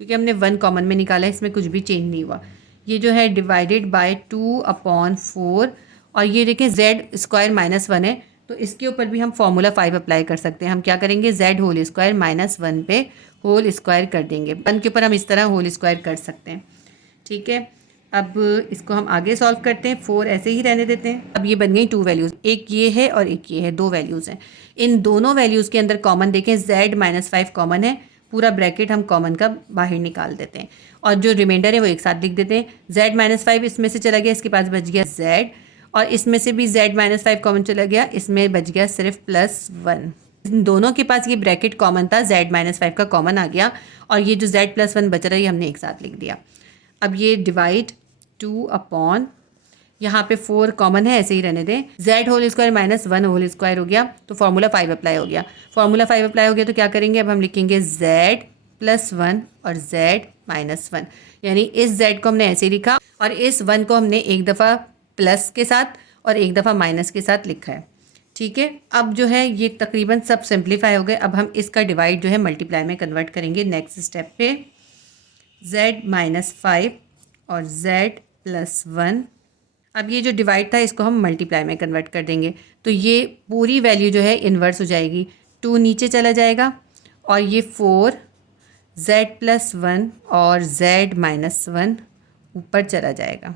क्योंकि हमने 1 कॉमन में निकाला है, इसमें कुछ भी चेंज नहीं हुआ। ये जो है डिवाइडेड बाय 2 अपॉन 4 और ये देखें z स्क्वायर माइनस 1 है तो इसके ऊपर भी हम फॉर्मूला 5 अप्लाई कर सकते हैं। हम क्या करेंगे, z होल स्क्वायर माइनस 1 पे होल स्क्वायर कर देंगे। 1 के ऊपर हम इस तरह होल स्क्वायर कर सकते हैं। ठीक है, अब इसको हम आगे सॉल्व करते हैं। 4 ऐसे ही रहने देते हैं। अब ये बन गई 2 वैल्यूज़, एक ये है और एक ये है, 2 वैल्यूज़ हैं। इन दोनों वैल्यूज़ के अंदर कॉमन देखें, z माइनस 5 कॉमन है, पूरा ब्रैकेट हम कॉमन का बाहर निकाल देते हैं और जो रिमाइंडर है वो एक साथ लिख देते हैं। z माइनस 5 इसमें से चला गया, इसके पास बच गया z और इसमें से भी z माइनस 5 कॉमन चला गया, इसमें बच गया सिर्फ प्लस 1। इन दोनों के पास ये ब्रैकेट कॉमन था, z-5 का कॉमन आ गया और ये जो z+1 बच रहा है ये हमने एक साथ लिख दिया। अब ये डिवाइड 2 अपॉन, यहाँ पे 4 कॉमन है, ऐसे ही रहने दें। z² - 1 होल स्क्वायर हो गया तो फार्मूला 5 अप्लाई हो गया। फार्मूला 5 अप्लाई हो गया तो क्या करेंगे, अब हम लिखेंगे z+1 और z-1, यानी इस z को हमने ऐसे ही लिखा और इस 1 को हमने एक दफ़ा प्लस के साथ और एक दफ़ा माइनस के साथ लिखा है। ठीक है, अब जो है ये तकरीबन सब सिंप्लीफाई हो गए। अब हम इसका डिवाइड जो है मल्टीप्लाई में कन्वर्ट करेंगे नेक्स्ट स्टेप पे। z-5 और z+1, अब ये जो डिवाइड था इसको हम मल्टीप्लाई में कन्वर्ट कर देंगे तो ये पूरी वैल्यू जो है इन्वर्स हो जाएगी, 2 नीचे चला जाएगा और ये 4 z+1 और z-1 ऊपर चला जाएगा।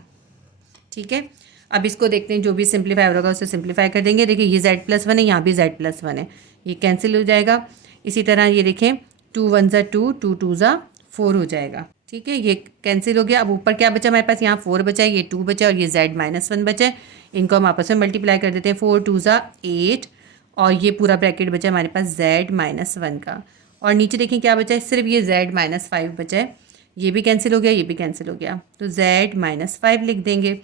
ठीक है, अब इसको देखते हैं, जो भी सिंप्लीफाई होगा उसे सिंप्लीफाई कर देंगे। देखिए ये z+1 है, यहाँ भी z+1 है, ये कैंसिल हो जाएगा। इसी तरह ये देखें 2 1 ज़ा 2, 2 2 ज़ा 4 हो जाएगा। ठीक है, ये कैंसिल हो गया। अब ऊपर क्या बचा हमारे पास, यहाँ 4 बचा है, ये 2 बचा और ये z-1 बचा है। इनको हम आपस में मल्टीप्लाई कर देते हैं, 4 2 ज़ा 8 और ये पूरा ब्रैकेट बचा है हमारे पास z-1 का। और नीचे देखें क्या बचा है, सिर्फ ये z-5 बचा है, ये भी कैंसिल हो गया, ये भी कैंसिल हो गया तो z-5 लिख देंगे।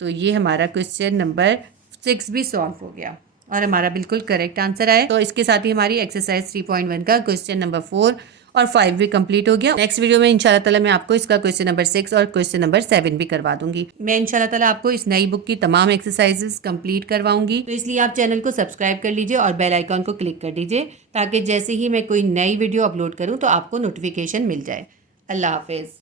तो ये हमारा क्वेश्चन नंबर 6 भी सॉल्व हो गया और हमारा बिल्कुल करेक्ट आंसर आया। तो इसके साथ ही हमारी एक्सरसाइज 3.1 का क्वेश्चन नंबर 4 और 5 भी कंप्लीट हो गया। नेक्स्ट वीडियो में इंशाल्लाह ताला मैं आपको इसका क्वेश्चन नंबर 6 और क्वेश्चन नंबर 7 भी करवा दूंगी। मैं इंशाल्लाह ताला आपको इस नई बुक की तमाम एक्सरसाइजेस कंप्लीट करवाऊंगी, तो इसलिए आप चैनल को सब्सक्राइब कर लीजिए और बेल आइकॉन को क्लिक कर दीजिए ताकि जैसे ही मैं कोई नई वीडियो अपलोड करूँ तो आपको नोटिफिकेशन मिल जाए। अल्लाह हाफिज़।